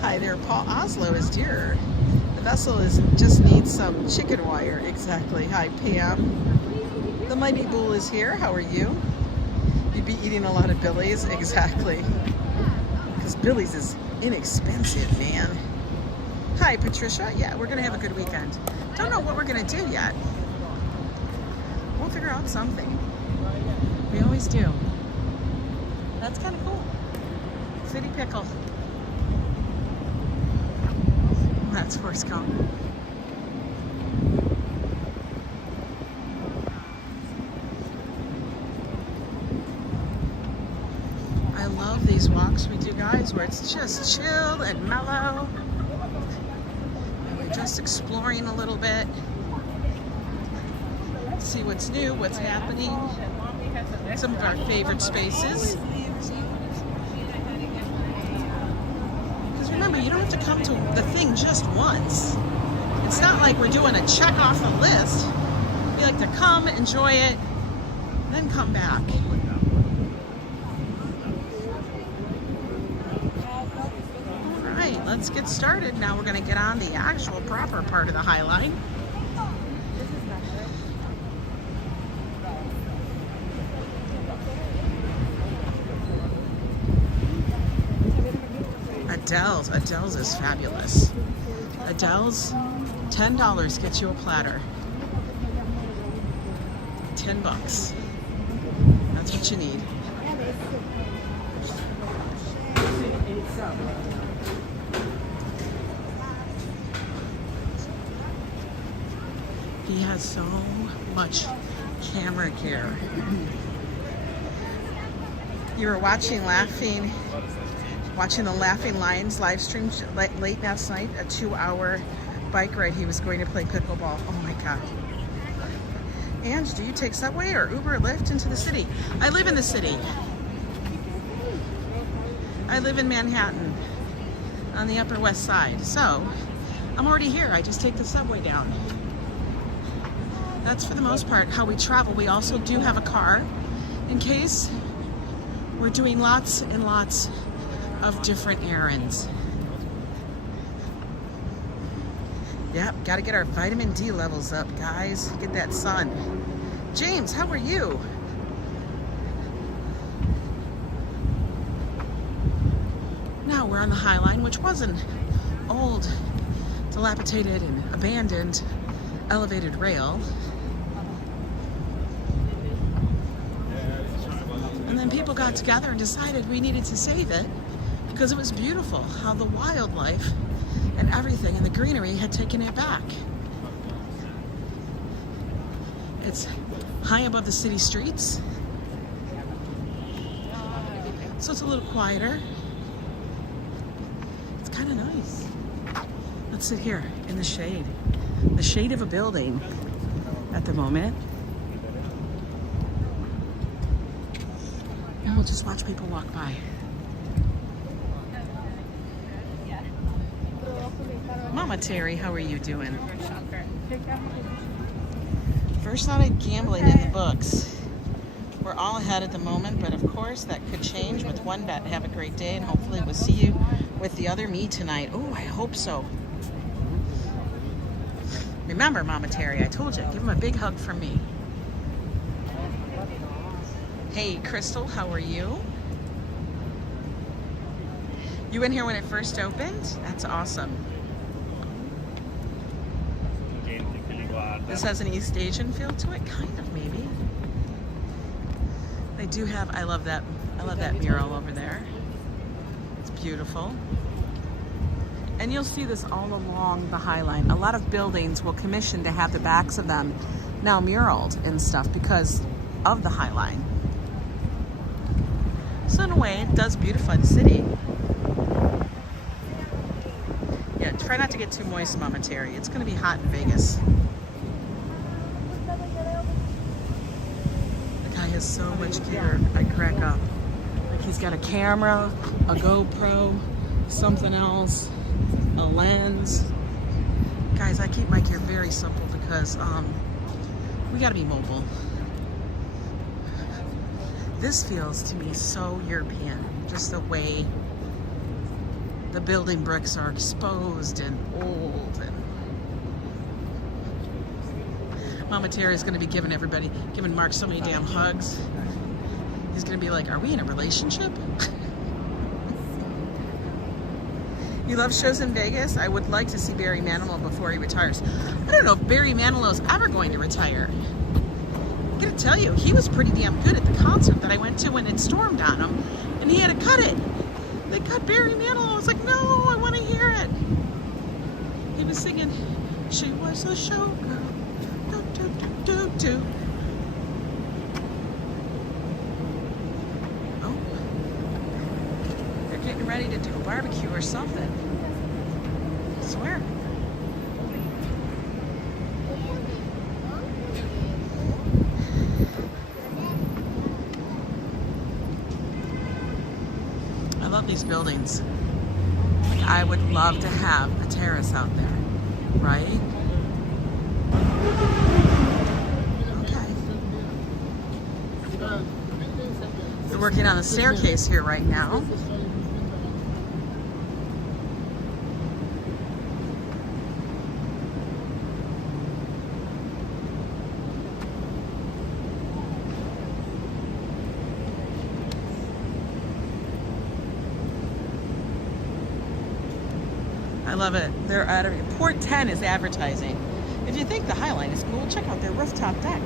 Hi there, Paul Oslo is here. The vessel just needs some chicken wire. Exactly. Hi, Pam. The Mighty Bull is here. How are you? You'd be eating a lot of Billy's. Exactly. Because Billy's is inexpensive, man. Hi, Patricia. Yeah, we're going to have a good weekend. Don't know what we're going to do yet. We'll figure out something. We always do. That's kind of cool. City pickle. That's Forrest Gump. I love these walks we do, guys, where it's just chill and mellow. And we're just exploring a little bit. See what's new, what's happening. Some of our favorite spaces. Because remember, you don't have to come to the thing just once. It's not like we're doing a check off the list. We like to come, enjoy it, then come back. Let's get started. Now we're going to get on the actual proper part of the Highline. Adele's is fabulous. Adele's $10 gets you a platter. $10. That's what you need. He has so much camera gear. You were watching the Laughing Lions live stream late last night, a 2-hour bike ride. He was going to play pickleball. Oh my God. Ange, do you take subway or Uber or Lyft into the city? I live in the city. I live in Manhattan on the Upper West Side. So I'm already here. I just take the subway down. That's for the most part how we travel. We also do have a car in case we're doing lots and lots of different errands. Yep, got to get our vitamin D levels up, guys. Get that sun. James, how are you? Now we're on the Highline, which was an old, dilapidated, and abandoned elevated rail. And then people got together and decided we needed to save it because it was beautiful how the wildlife and everything and the greenery had taken it back. It's high above the city streets, so it's a little quieter. It's kind of nice. Let's sit here in the shade of a building at the moment. And we'll just watch people walk by. Mama Terry, how are you doing? First out of gambling in the books. We're all ahead at the moment, but of course that could change with one bet. Have a great day, and hopefully we'll see you with the other me tonight. Oh, I hope so. Remember, Mama Terry, I told you, give him a big hug from me. Hey, Crystal, how are you? You went here when it first opened? That's awesome. This has an East Asian feel to it, kind of, maybe. They do have, I love that mural over there. It's beautiful. And you'll see this all along the Highline. A lot of buildings will commission to have the backs of them now muraled and stuff because of the Highline. So in a way, it does beautify the city. Yeah, try not to get too moist, Mama Terry. It's gonna be hot in Vegas. The guy has so much gear, I crack up. Like he's got a camera, a GoPro, something else, a lens. Guys, I keep my gear very simple because we gotta be mobile. This feels to me so European, just the way the building bricks are exposed and old. And Mama Terry's gonna be giving Mark so many damn hugs. He's gonna be like, are we in a relationship? You love shows in Vegas? I would like to see Barry Manilow before he retires. I don't know if Barry Manilow's ever going to retire. I'm gonna tell you, he was pretty damn good at the concert that I went to when it stormed on him, and he had to cut it. They cut Barry Manilow. I was like, no, I want to hear it. He was singing, she was a showgirl. Do, do, do, do, do. Oh, they're getting ready to do a barbecue or something. I swear. I love these buildings. I would love to have a terrace out there, right? Okay. We're working on the staircase here right now. I love it. They're at Port 10 is advertising. If you think the Highline is cool, check out their rooftop deck.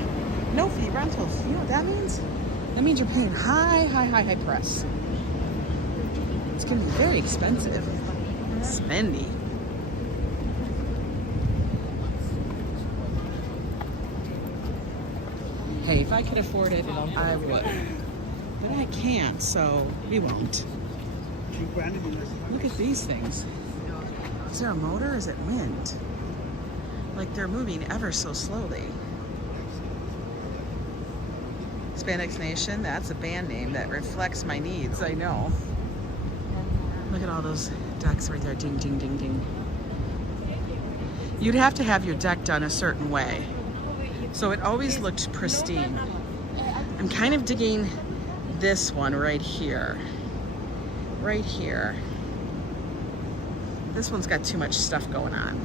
No fee rentals. You know what that means? That means you're paying high price. It's going to be very expensive. Spendy. Hey, if I could afford it, I would. But I can't, so we won't. Look at these things. Is there a motor or is it wind? Like they're moving ever so slowly. Hispanics Nation, that's a band name that reflects my needs, I know. Look at all those decks right there, ding, ding, ding, ding. You'd have to have your deck done a certain way, so it always looked pristine. I'm kind of digging this one right here. Right here. This one's got too much stuff going on.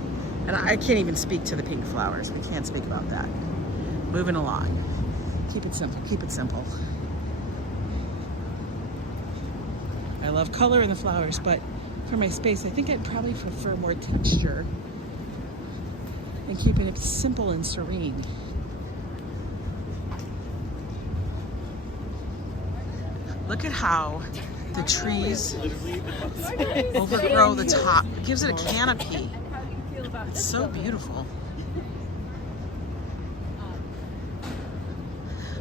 And I can't even speak to the pink flowers. We can't speak about that. Moving along. Keep it simple, keep it simple. I love color in the flowers, but for my space, I think I'd probably prefer more texture and keeping it simple and serene. Look at how the trees overgrow the top. It gives it a canopy. It's so beautiful.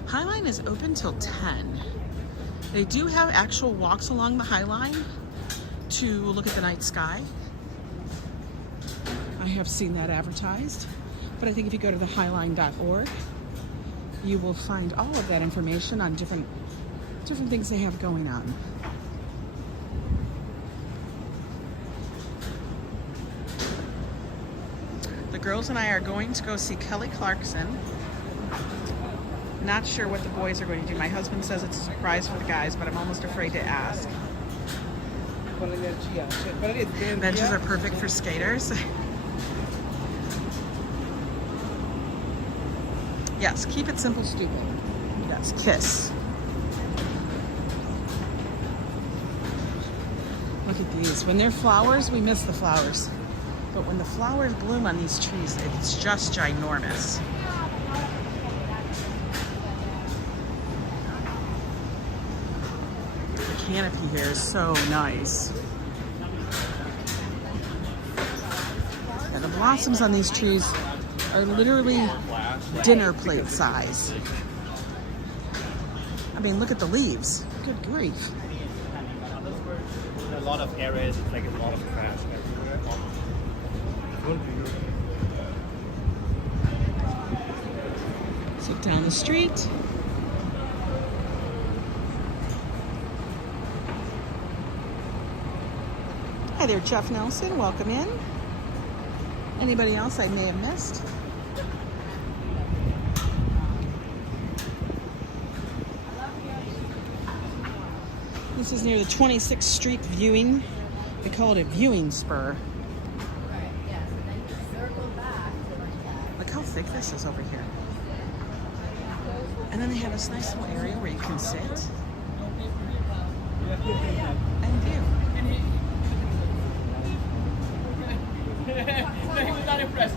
Highline is open till 10. They do have actual walks along the Highline to look at the night sky. I have seen that advertised. But I think if you go to the highline.org, you will find all of that information on different things they have going on. The girls and I are going to go see Kelly Clarkson. Not sure what the boys are going to do. My husband says it's a surprise for the guys, but I'm almost afraid to ask. Benches are perfect for skaters. Yes, keep it simple, stupid. Yes, kiss. Look at these. When they're flowers, we miss the flowers. But when the flowers bloom on these trees, it's just ginormous. The canopy here is so nice. And the blossoms on these trees are literally dinner plate size. I mean, look at the leaves. Good grief. A lot of areas, it's like a lot of trash everywhere. Look down the street. Hi there, Jeff Nelson. Welcome in. Anybody else I may have missed? This is near the 26th Street viewing. They call it a viewing spur. Look how thick this is over here. And then they have this nice little area where you can sit and view. He was not impressed.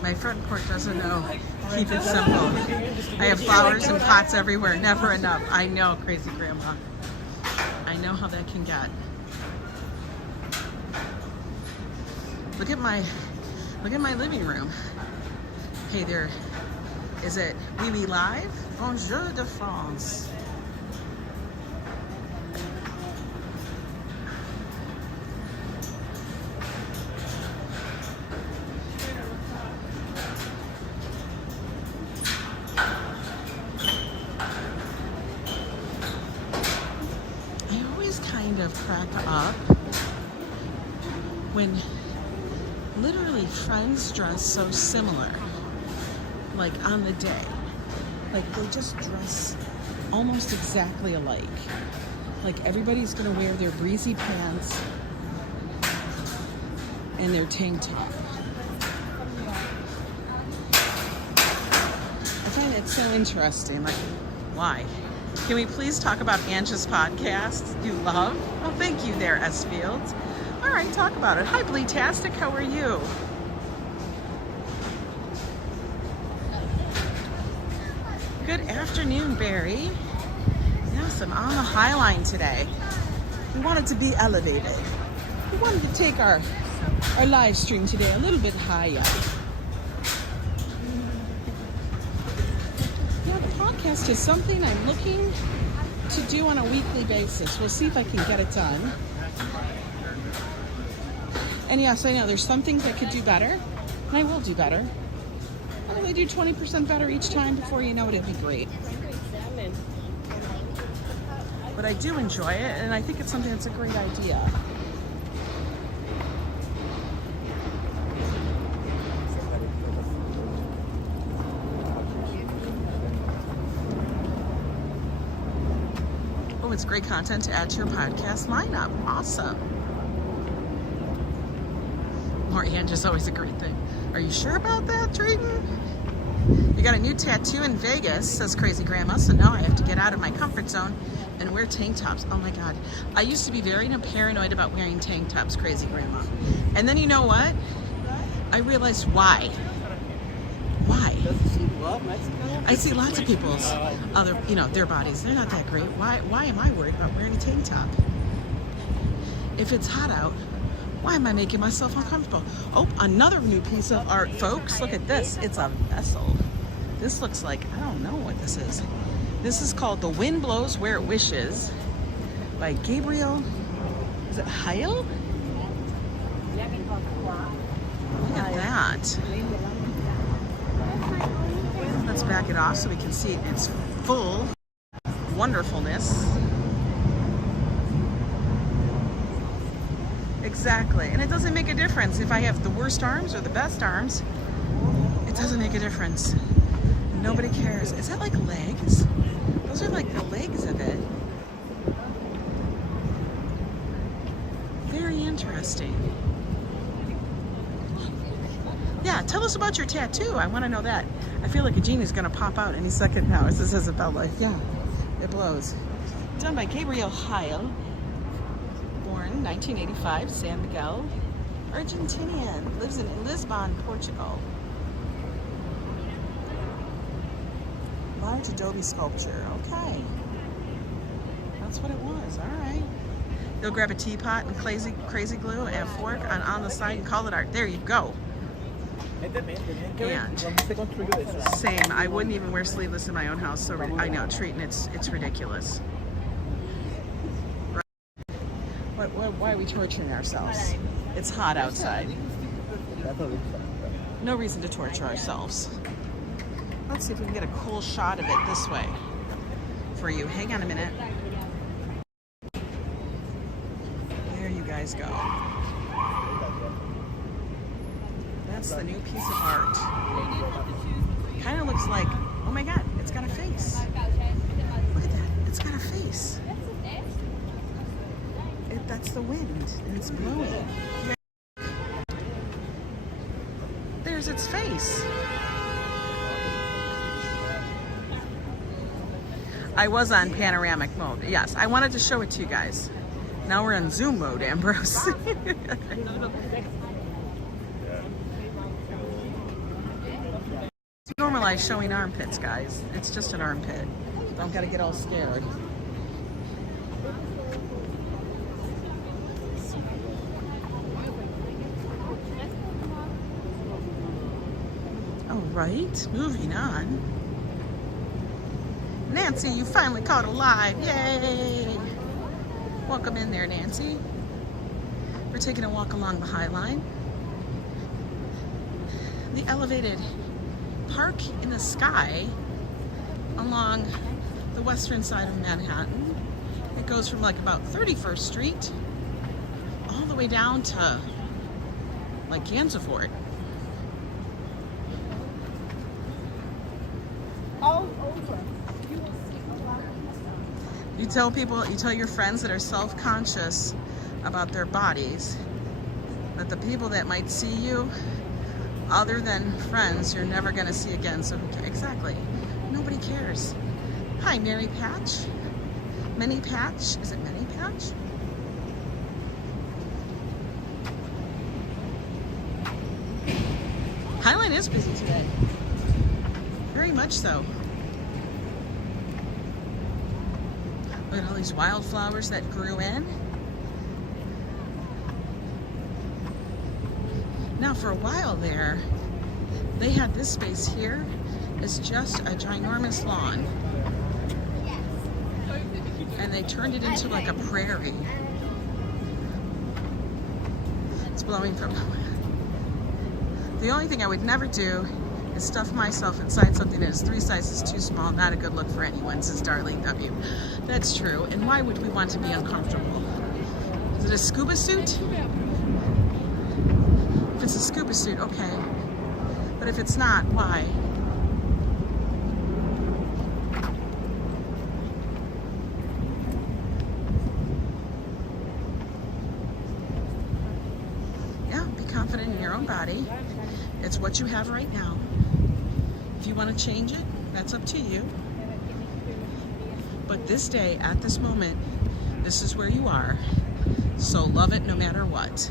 My front porch doesn't know. Keep it simple. I have flowers and pots everywhere. Never enough. I know, crazy grandma. I know how that can get. Look at my living room. Hey there. Is it Oui Live? Bonjour de France. Crack up when literally friends dress so similar, like on the day, like they just dress almost exactly alike. Like everybody's gonna wear their breezy pants and their tank top. I find it so interesting. Like, why? Can we please talk about Angie's podcast you love? Oh, thank you there, S. Fields. All right, talk about it. Hi, Bleetastic. How are you? Good afternoon, Barry. Yes, I'm on the Highline today. We wanted to be elevated. We wanted to take our live stream today a little bit higher. Yeah, the podcast is something I'm looking to do on a weekly basis. We'll see if I can get it done. And yes, I know there's some things I could do better, and I will do better. I'll only do 20% better each time. Before you know it, it'd be great. But I do enjoy it, and I think it's something that's a great idea. Oh, it's great content to add to your podcast lineup. Awesome. More Angie's always a great thing. Are you sure about that, Drayton? You got a new tattoo in Vegas, says Crazy Grandma, so now I have to get out of my comfort zone and wear tank tops. Oh my God. I used to be very paranoid about wearing tank tops, Crazy Grandma. And then you know what? I realized why. Why? I see lots of people's other, their bodies. They're not that great. Why am I worried about wearing a tank top? If it's hot out, why am I making myself uncomfortable? Oh, another new piece of art, folks. Look at this. It's a vessel. This looks like, I don't know what this is. This is called The Wind Blows Where It Wishes by Gabriel, is it Heil? Look at that. Let's back it off so we can see it in its full wonderfulness. Exactly. And it doesn't make a difference if I have the worst arms or the best arms. It doesn't make a difference. Nobody cares. Is that like legs? Those are like the legs of it. Very interesting. Yeah, tell us about your tattoo. I want to know that. I feel like a genie's going to pop out any second now. This is Isabella. Yeah, it blows. Done by Gabriel Heil. Born 1985, San Miguel. Argentinian. Lives in Lisbon, Portugal. Large adobe sculpture. Okay. That's what it was. All right. You'll grab a teapot and crazy glue and a fork on the side and call it art. There you go. And same. I wouldn't even wear sleeveless in my own house. So I know, treating it's ridiculous. Right. Why are we torturing ourselves? It's hot outside. No reason to torture ourselves. Let's see if we can get a cool shot of it this way for you. Hang on a minute. There you guys go. That's the new piece of art. Kind of looks like, oh my God, it's got a face. Look at that, it's got a face. That's the wind, and it's blowing. There's its face. I was on panoramic mode. Yes, I wanted to show it to you guys. Now we're on zoom mode, Ambrose. Normalize showing armpits, guys. It's just an armpit. Don't gotta get all scared. All right, moving on. Nancy, you finally caught a live. Yay! Welcome in there, Nancy. We're taking a walk along the Highline. The elevated park in the sky along the western side of Manhattan. It goes from like about 31st Street all the way down to like Gansevoort. All over. You tell people, you tell your friends that are self-conscious about their bodies, But the people that might see you, other than friends, you're never going to see again. So exactly, nobody cares. Hi, Mary Patch. Minnie Patch. Is it Minnie Patch? Highline is busy today. Very much so. Look at all these wildflowers that grew in. Now for a while there, they had this space here as just a ginormous lawn. And they turned it into like a prairie. It's blowing from nowhere. The only thing I would never do is stuff myself inside something that is 3 sizes too small. Not a good look for anyone, says Darlene W. That's true. And why would we want to be uncomfortable? Is it a scuba suit? If it's a scuba suit, okay. But if it's not, why? Yeah, be confident in your own body. It's what you have right now. If you want to change it, that's up to you. But this day, at this moment, this is where you are. So love it no matter what.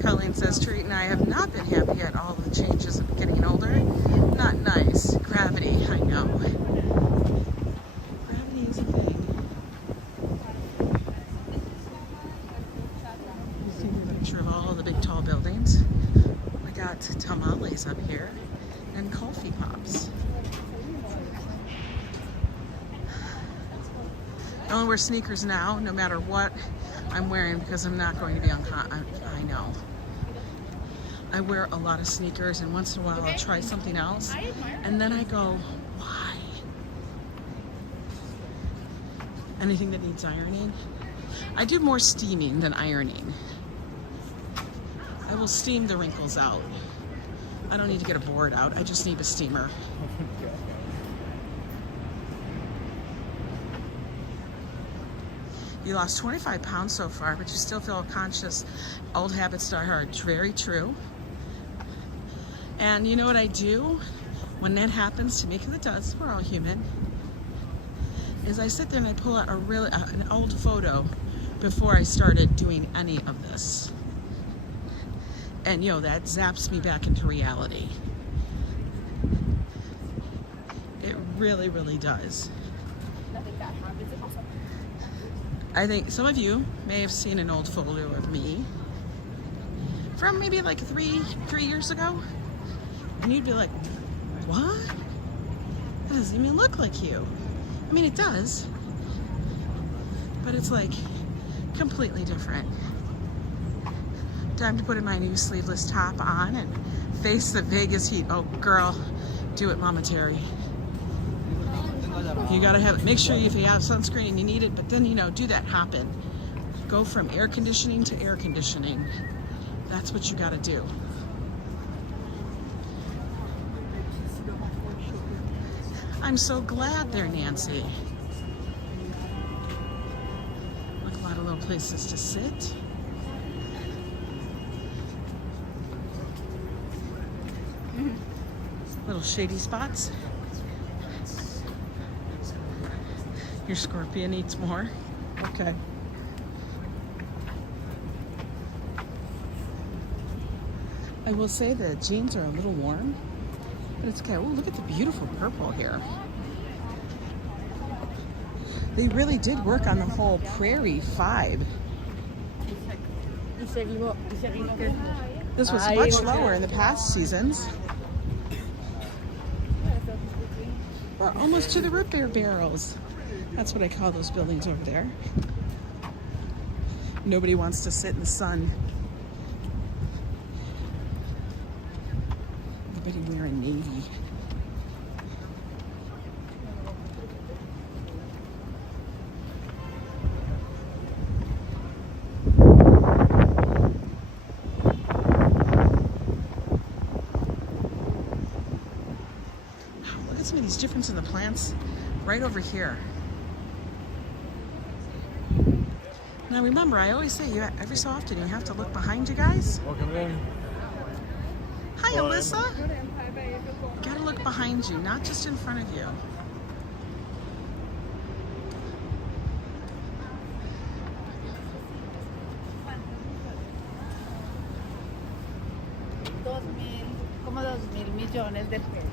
Colleen says, Treat and I have not been happy at all the changes of getting older. Not nice. Gravity, I know. Gravity is a thing. You see the picture of all the big tall buildings. We got tamales up here and coffee pops. I only wear sneakers now, no matter what I'm wearing, because I'm not going to be I know. I wear a lot of sneakers, and once in a while I'll try something else, and then I go, why? Anything that needs ironing? I do more steaming than ironing. I will steam the wrinkles out. I don't need to get a board out, I just need a steamer. You lost 25 pounds so far, but you still feel conscious. Old habits die hard. Very true. And you know what I do when that happens to me, because it does, we're all human, is I sit there and I pull out an old photo before I started doing any of this. And that zaps me back into reality. It really, really does. I think some of you may have seen an old photo of me from maybe like three years ago. And you'd be like, what? That doesn't even look like you. I mean, it does, but it's like completely different. Time to put in my new sleeveless top on and face the Vegas heat. Oh, girl, do it, Mama Terry. You gotta have it. Make sure if you have sunscreen and you need it, but then, do that happen. Go from air conditioning to air conditioning. That's what you gotta do. I'm so glad there, Nancy. Like a lot of little places to sit. Little shady spots. Your scorpion eats more. Okay. I will say the jeans are a little warm, but it's okay. Oh, look at the beautiful purple here. They really did work on the whole prairie vibe. This was much lower in the past seasons. We're almost to the root beer barrels. That's what I call those buildings over there. Nobody wants to sit in the sun. Everybody wearing navy. at some of these differences in the plants right over here. Now remember, I always say you every so often you have to look behind you guys. Welcome in. Hi, Alyssa. You gotta look behind you, not just in front of you. Como 2.000 millones de pesos.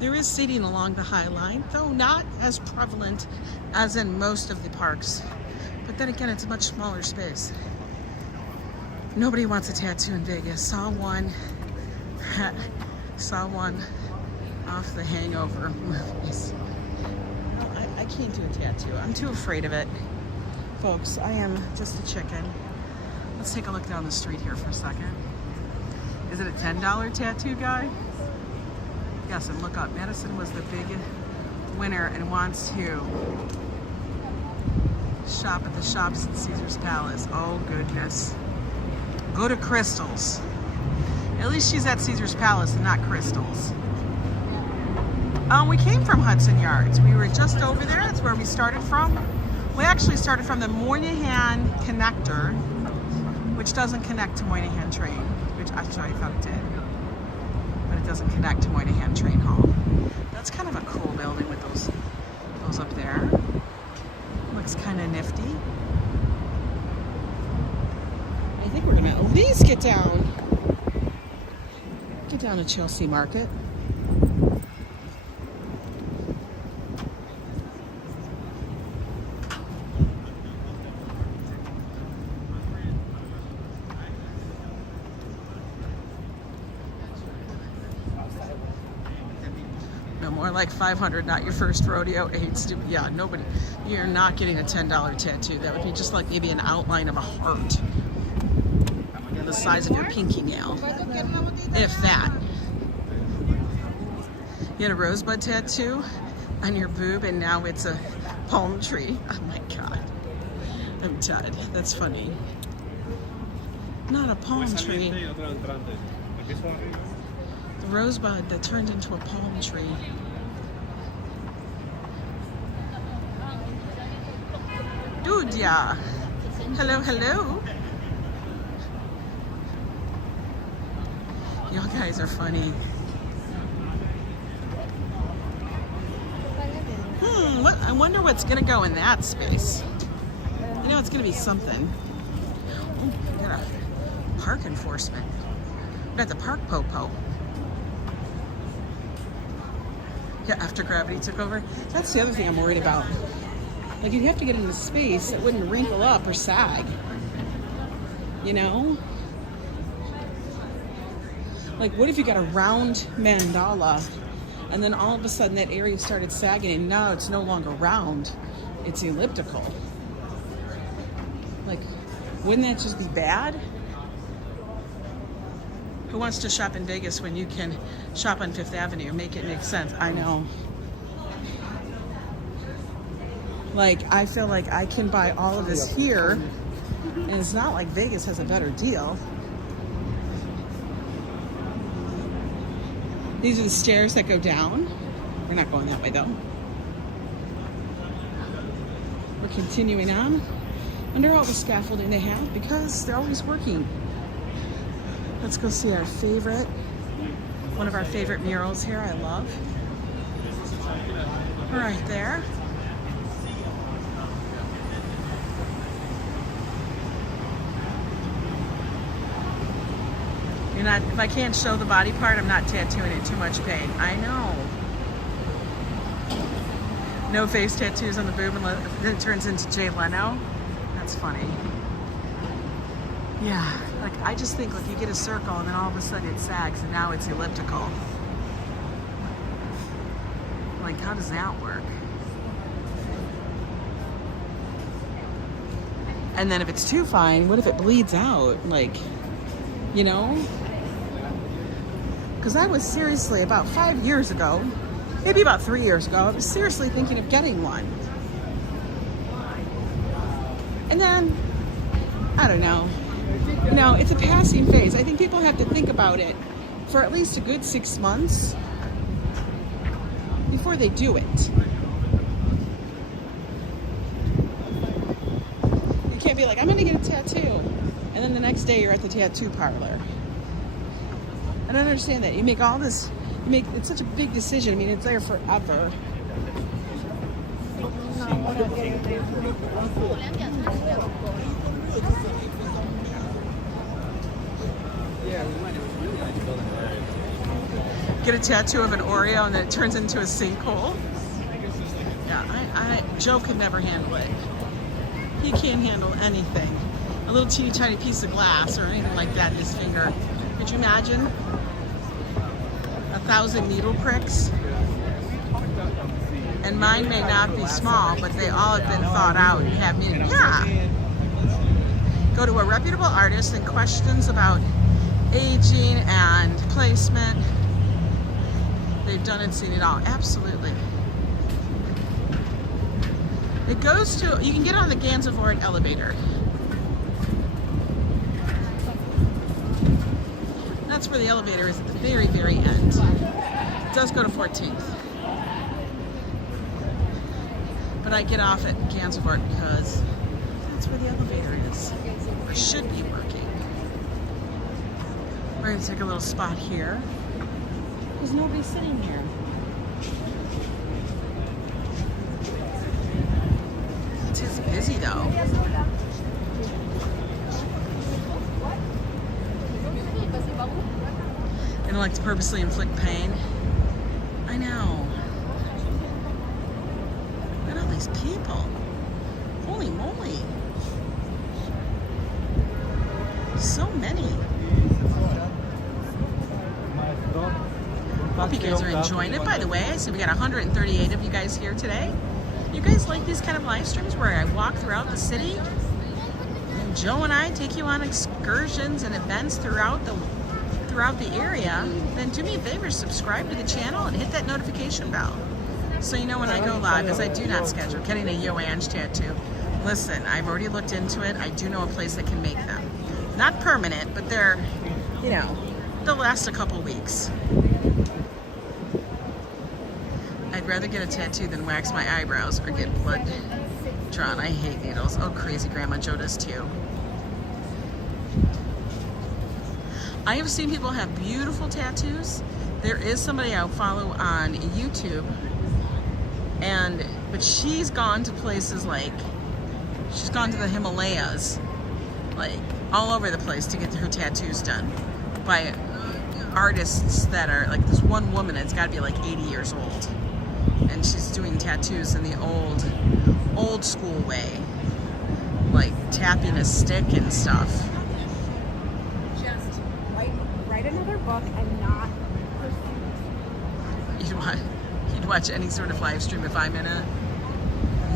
There is seating along the Highline, though not as prevalent as in most of the parks. But then again, it's a much smaller space. Nobody wants a tattoo in Vegas. Saw one off the Hangover movies. I can't do a tattoo. I'm too afraid of it. Folks, I am just a chicken. Let's take a look down the street here for a second. Is it a $10 tattoo guy? Yes, and look up. Madison was the big winner and wants to shop at the shops at Caesar's Palace. Oh, goodness. Go to Crystal's. At least she's at Caesar's Palace and not Crystal's. We came from Hudson Yards. We were just over there. That's where we started from. We actually started from the Moynihan Connector, which doesn't connect to Moynihan train, which actually I thought it did. But it doesn't connect to Moynihan Train Hall. That's kind of a cool building with those up there. Looks kind of nifty. I think we're gonna at least get down to Chelsea Market. More like 500, not your first rodeo. Yeah, nobody. You're not getting a $10 tattoo. That would be just like maybe an outline of a heart, the size of your pinky nail, if that. You had a rosebud tattoo on your boob, and now it's a palm tree. Oh my God, I'm dead. That's funny. Not a palm tree. The rosebud that turned into a palm tree. Dude, yeah. Hello, hello. Y'all guys are funny. I wonder what's gonna go in that space. You know, it's gonna be something. Oh, we got a park enforcement. We got the park popo. Yeah, after gravity took over. That's the other thing I'm worried about. Like, you'd have to get into space that wouldn't wrinkle up or sag. You know? Like, what if you got a round mandala and then all of a sudden that area started sagging and now it's no longer round, it's elliptical? Like, wouldn't that just be bad? Who wants to shop in Vegas when you can shop on Fifth Avenue? Make it make sense. I know. Like, I feel like I can buy all of this here, and it's not like Vegas has a better deal. These are the stairs that go down. We're not going that way though. We're continuing on under all the scaffolding they have because they're always working. Let's go see our favorite, one of our favorite murals here. I love. Right there. You're not, if I can't show the body part, I'm not tattooing it. Too much pain. I know. No face tattoos on the boob unless it turns into Jay Leno. That's funny. Yeah, like I just think like you get a circle and then all of a sudden it sags and now it's elliptical. Like, how does that work? And then if it's too fine, what if it bleeds out? Like, you know? Because I was seriously, about 5 years ago, maybe about 3 years ago, I was seriously thinking of getting one. And then I don't know. No, it's a passing phase. I think people have to think about it for at least a good 6 months before they do it. You can't be like, I'm gonna get a tattoo, and then the next day you're at the tattoo parlor. I don't understand that. You make all this, it's such a big decision. I mean, it's there forever. Get a tattoo of an Oreo and then it turns into a sinkhole. Yeah, Joe could never handle it. He can't handle anything. A little teeny tiny piece of glass or anything like that in his finger. Could you imagine? 1,000 needle pricks. And mine may not be small, but they all have been thought out and have meaning. Yeah. Go to a reputable artist and questions about aging and placement. They've done and seen it all. Absolutely. It goes to, you can get on the Gansevoort elevator. That's where the elevator is at the very, very end. It does go to 14th. But I get off at Gansevoort because that's where the elevator is, or should be working. We're gonna take a little spot here. There's nobody sitting here. It is busy though. I don't like to purposely inflict pain. I know. Look at all these people. Holy moly. So many. Hope you guys are enjoying it. By the way, I see we got 138 of you guys here today. You guys like these kind of live streams where I walk throughout the city? And Joe and I take you on excursions and events throughout the area. Then do me a favor, subscribe to the channel and hit that notification bell so you know when I go live, as I do not schedule getting a YO Ang tattoo. Listen, I've already looked into it. I do know a place that can make them. Not permanent, but they're, you know, they'll last a couple weeks. I'd rather get a tattoo than wax my eyebrows or get blood drawn. I hate needles. Oh, crazy Grandma Joe does too. I have seen people have beautiful tattoos. There is somebody I follow on YouTube, but she's gone to places like, she's gone to the Himalayas, like all over the place to get her tattoos done by artists that are like, this one woman that's got to be like 80 years old. And she's doing tattoos in the old school way, like tapping a stick and stuff. Just write another book and not pursue. You'd watch any sort of live stream if I'm in it.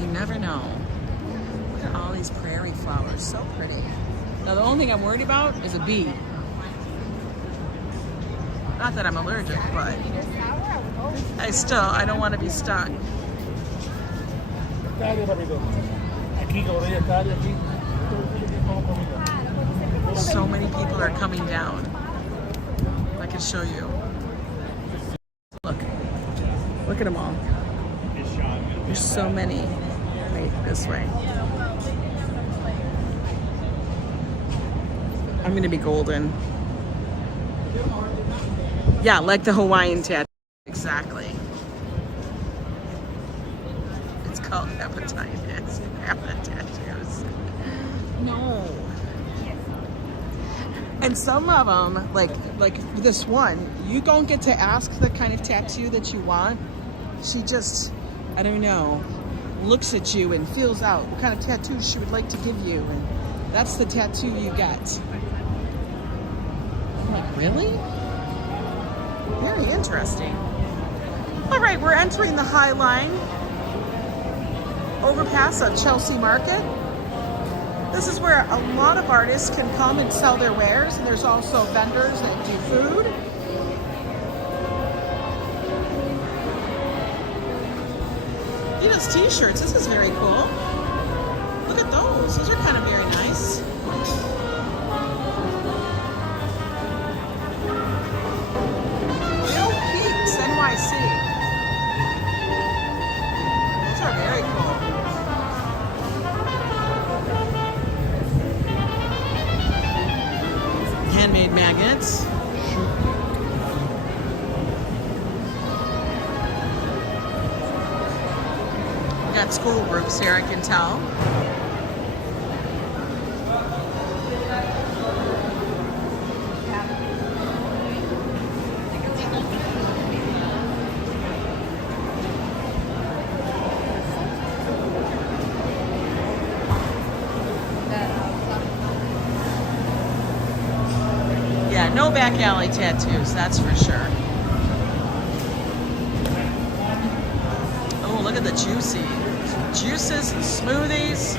You never know. Look at all these prairie flowers, so pretty. Now the only thing I'm worried about is a bee. Not that I'm allergic, but I don't want to be stung. So many people are coming down. I can show you. Look at them all. There's so many. Right this way. I'm gonna be golden. Yeah, like the Hawaiian tattoo. Exactly. It's called hepatitis. Tattoos. No. And some of them, like this one, you don't get to ask the kind of tattoo that you want. She just, I don't know, looks at you and feels out what kind of tattoo she would like to give you, and that's the tattoo you get. I'm like, really? Very interesting. All right, we're entering the Highline overpass of Chelsea Market. This is where a lot of artists can come and sell their wares, and there's also vendors that do food. Dina's t-shirts, this is very cool. Look at those, those are kind of very nice. man-made magnets. We got school groups here, I can tell. Yeah, no back alley tattoos, that's for sure. Oh, look at the juicy juices and smoothies.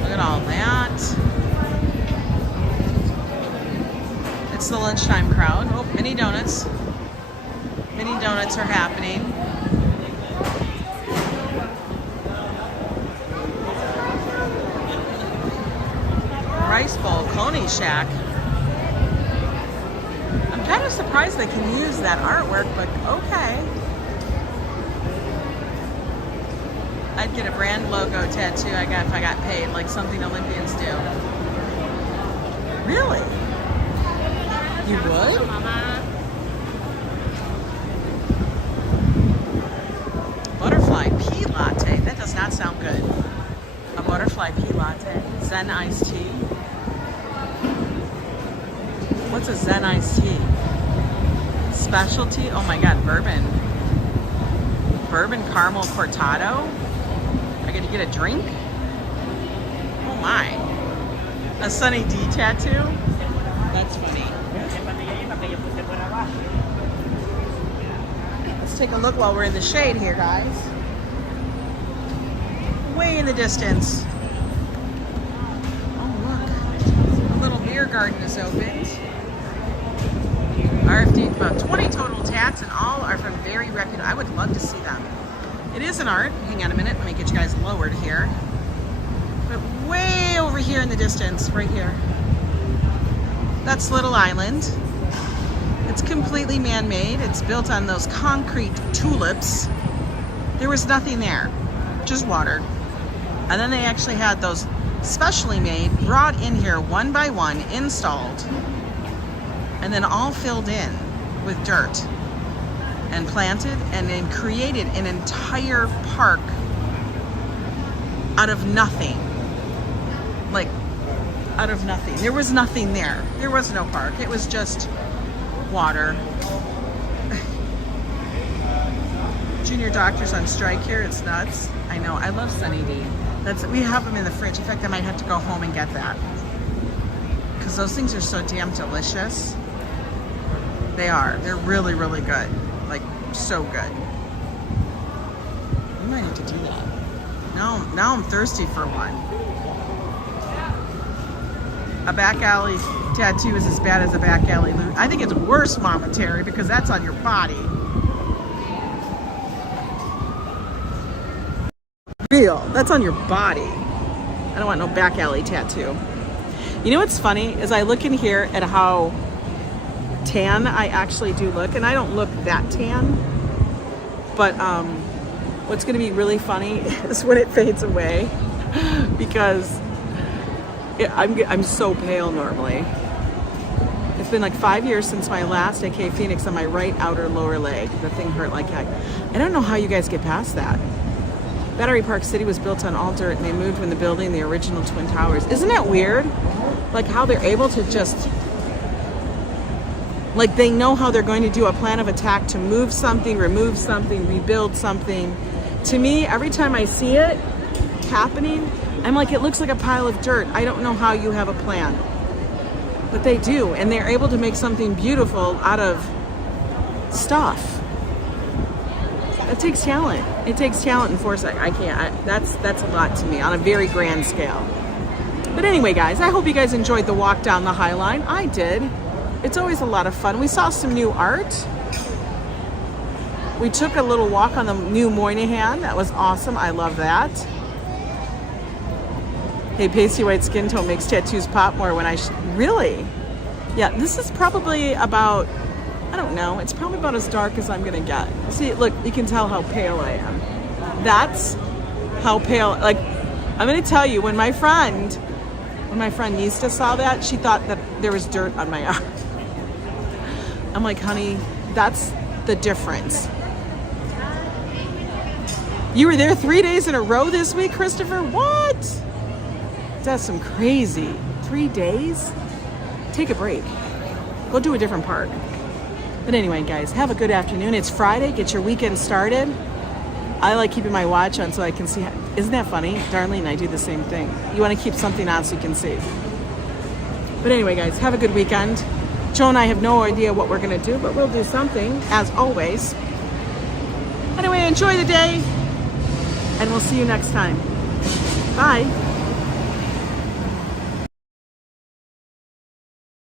Look at all that. It's the lunchtime crowd. Oh, mini donuts. Mini donuts are happening. Rice bowl, Coney Shack. I'm kind of surprised they can use that artwork, but okay. I'd get a brand logo tattoo if I got paid, like something Olympians do. Really? You would? Butterfly pea latte. That does not sound good. A butterfly pea latte. Zen iced tea. What's a Zen iced tea? Specialty? Oh my god, bourbon. Bourbon caramel cortado? I gotta get a drink? Oh my. A Sunny D tattoo? That's funny. Let's take a look while we're in the shade here, guys. Way in the distance. Oh look. A little beer garden is opened. RFD, about 20 total tats, and all are from very reputable. I would love to see them. It is an art. Hang on a minute. Let me get you guys lowered here. But way over here in the distance, right here. That's Little Island. It's completely man-made. It's built on those concrete tulips. There was nothing there, just water. And then they actually had those specially made, brought in here one by one, installed, and then all filled in with dirt and planted, and then created an entire park out of nothing. Like, out of nothing. There was nothing there. There was no park. It was just water. Junior doctors on strike here. It's nuts. I know. I love Sunny D. We have them in the fridge. In fact, I might have to go home and get that, because those things are so damn delicious. They are. They're really, really good. Like, so good. We might have to do that. Now I'm thirsty for one. A back alley tattoo is as bad as a back alley loot. I think it's worse, Mama Terry, because that's on your body. Real. That's on your body. I don't want no back alley tattoo. You know what's funny is I look in here at how tan I actually do look, and I don't look that tan, but what's going to be really funny is when it fades away, because I'm so pale normally. It's been like 5 years since my last AK Phoenix on my right outer lower leg. The thing hurt like heck. I don't know how you guys get past that. Battery Park City was built on all dirt, and they moved when the building the original Twin Towers. Isn't that weird? Like how they're able to just, like they know how they're going to do a plan of attack to move something, remove something, rebuild something. To me, every time I see it happening, I'm like, it looks like a pile of dirt. I don't know how you have a plan. But they do, and they're able to make something beautiful out of stuff. It takes talent. It takes talent and foresight. I can't. That's a lot to me on a very grand scale. But anyway, guys, I hope you guys enjoyed the walk down the Highline. I did. It's always a lot of fun. We saw some new art. We took a little walk on the new Moynihan. That was awesome. I love that. Hey, pasty white skin tone makes tattoos pop more when I really? Yeah, this is probably about, I don't know, it's probably about as dark as I'm gonna get. See, look, you can tell how pale I am. That's how pale, like, I'm gonna tell you, when my friend Nista saw that, she thought that there was dirt on my arm. I'm like, honey, that's the difference. You were there 3 days in a row this week, Christopher? What? That's some crazy. 3 days? Take a break. Go do a different park. But anyway, guys, have a good afternoon. It's Friday. Get your weekend started. I like keeping my watch on so I can see. Isn't that funny? Darlene and I do the same thing. You want to keep something on so you can see. But anyway, guys, have a good weekend. Joe and I have no idea what we're going to do, but we'll do something, as always. Anyway, enjoy the day, and we'll see you next time. Bye.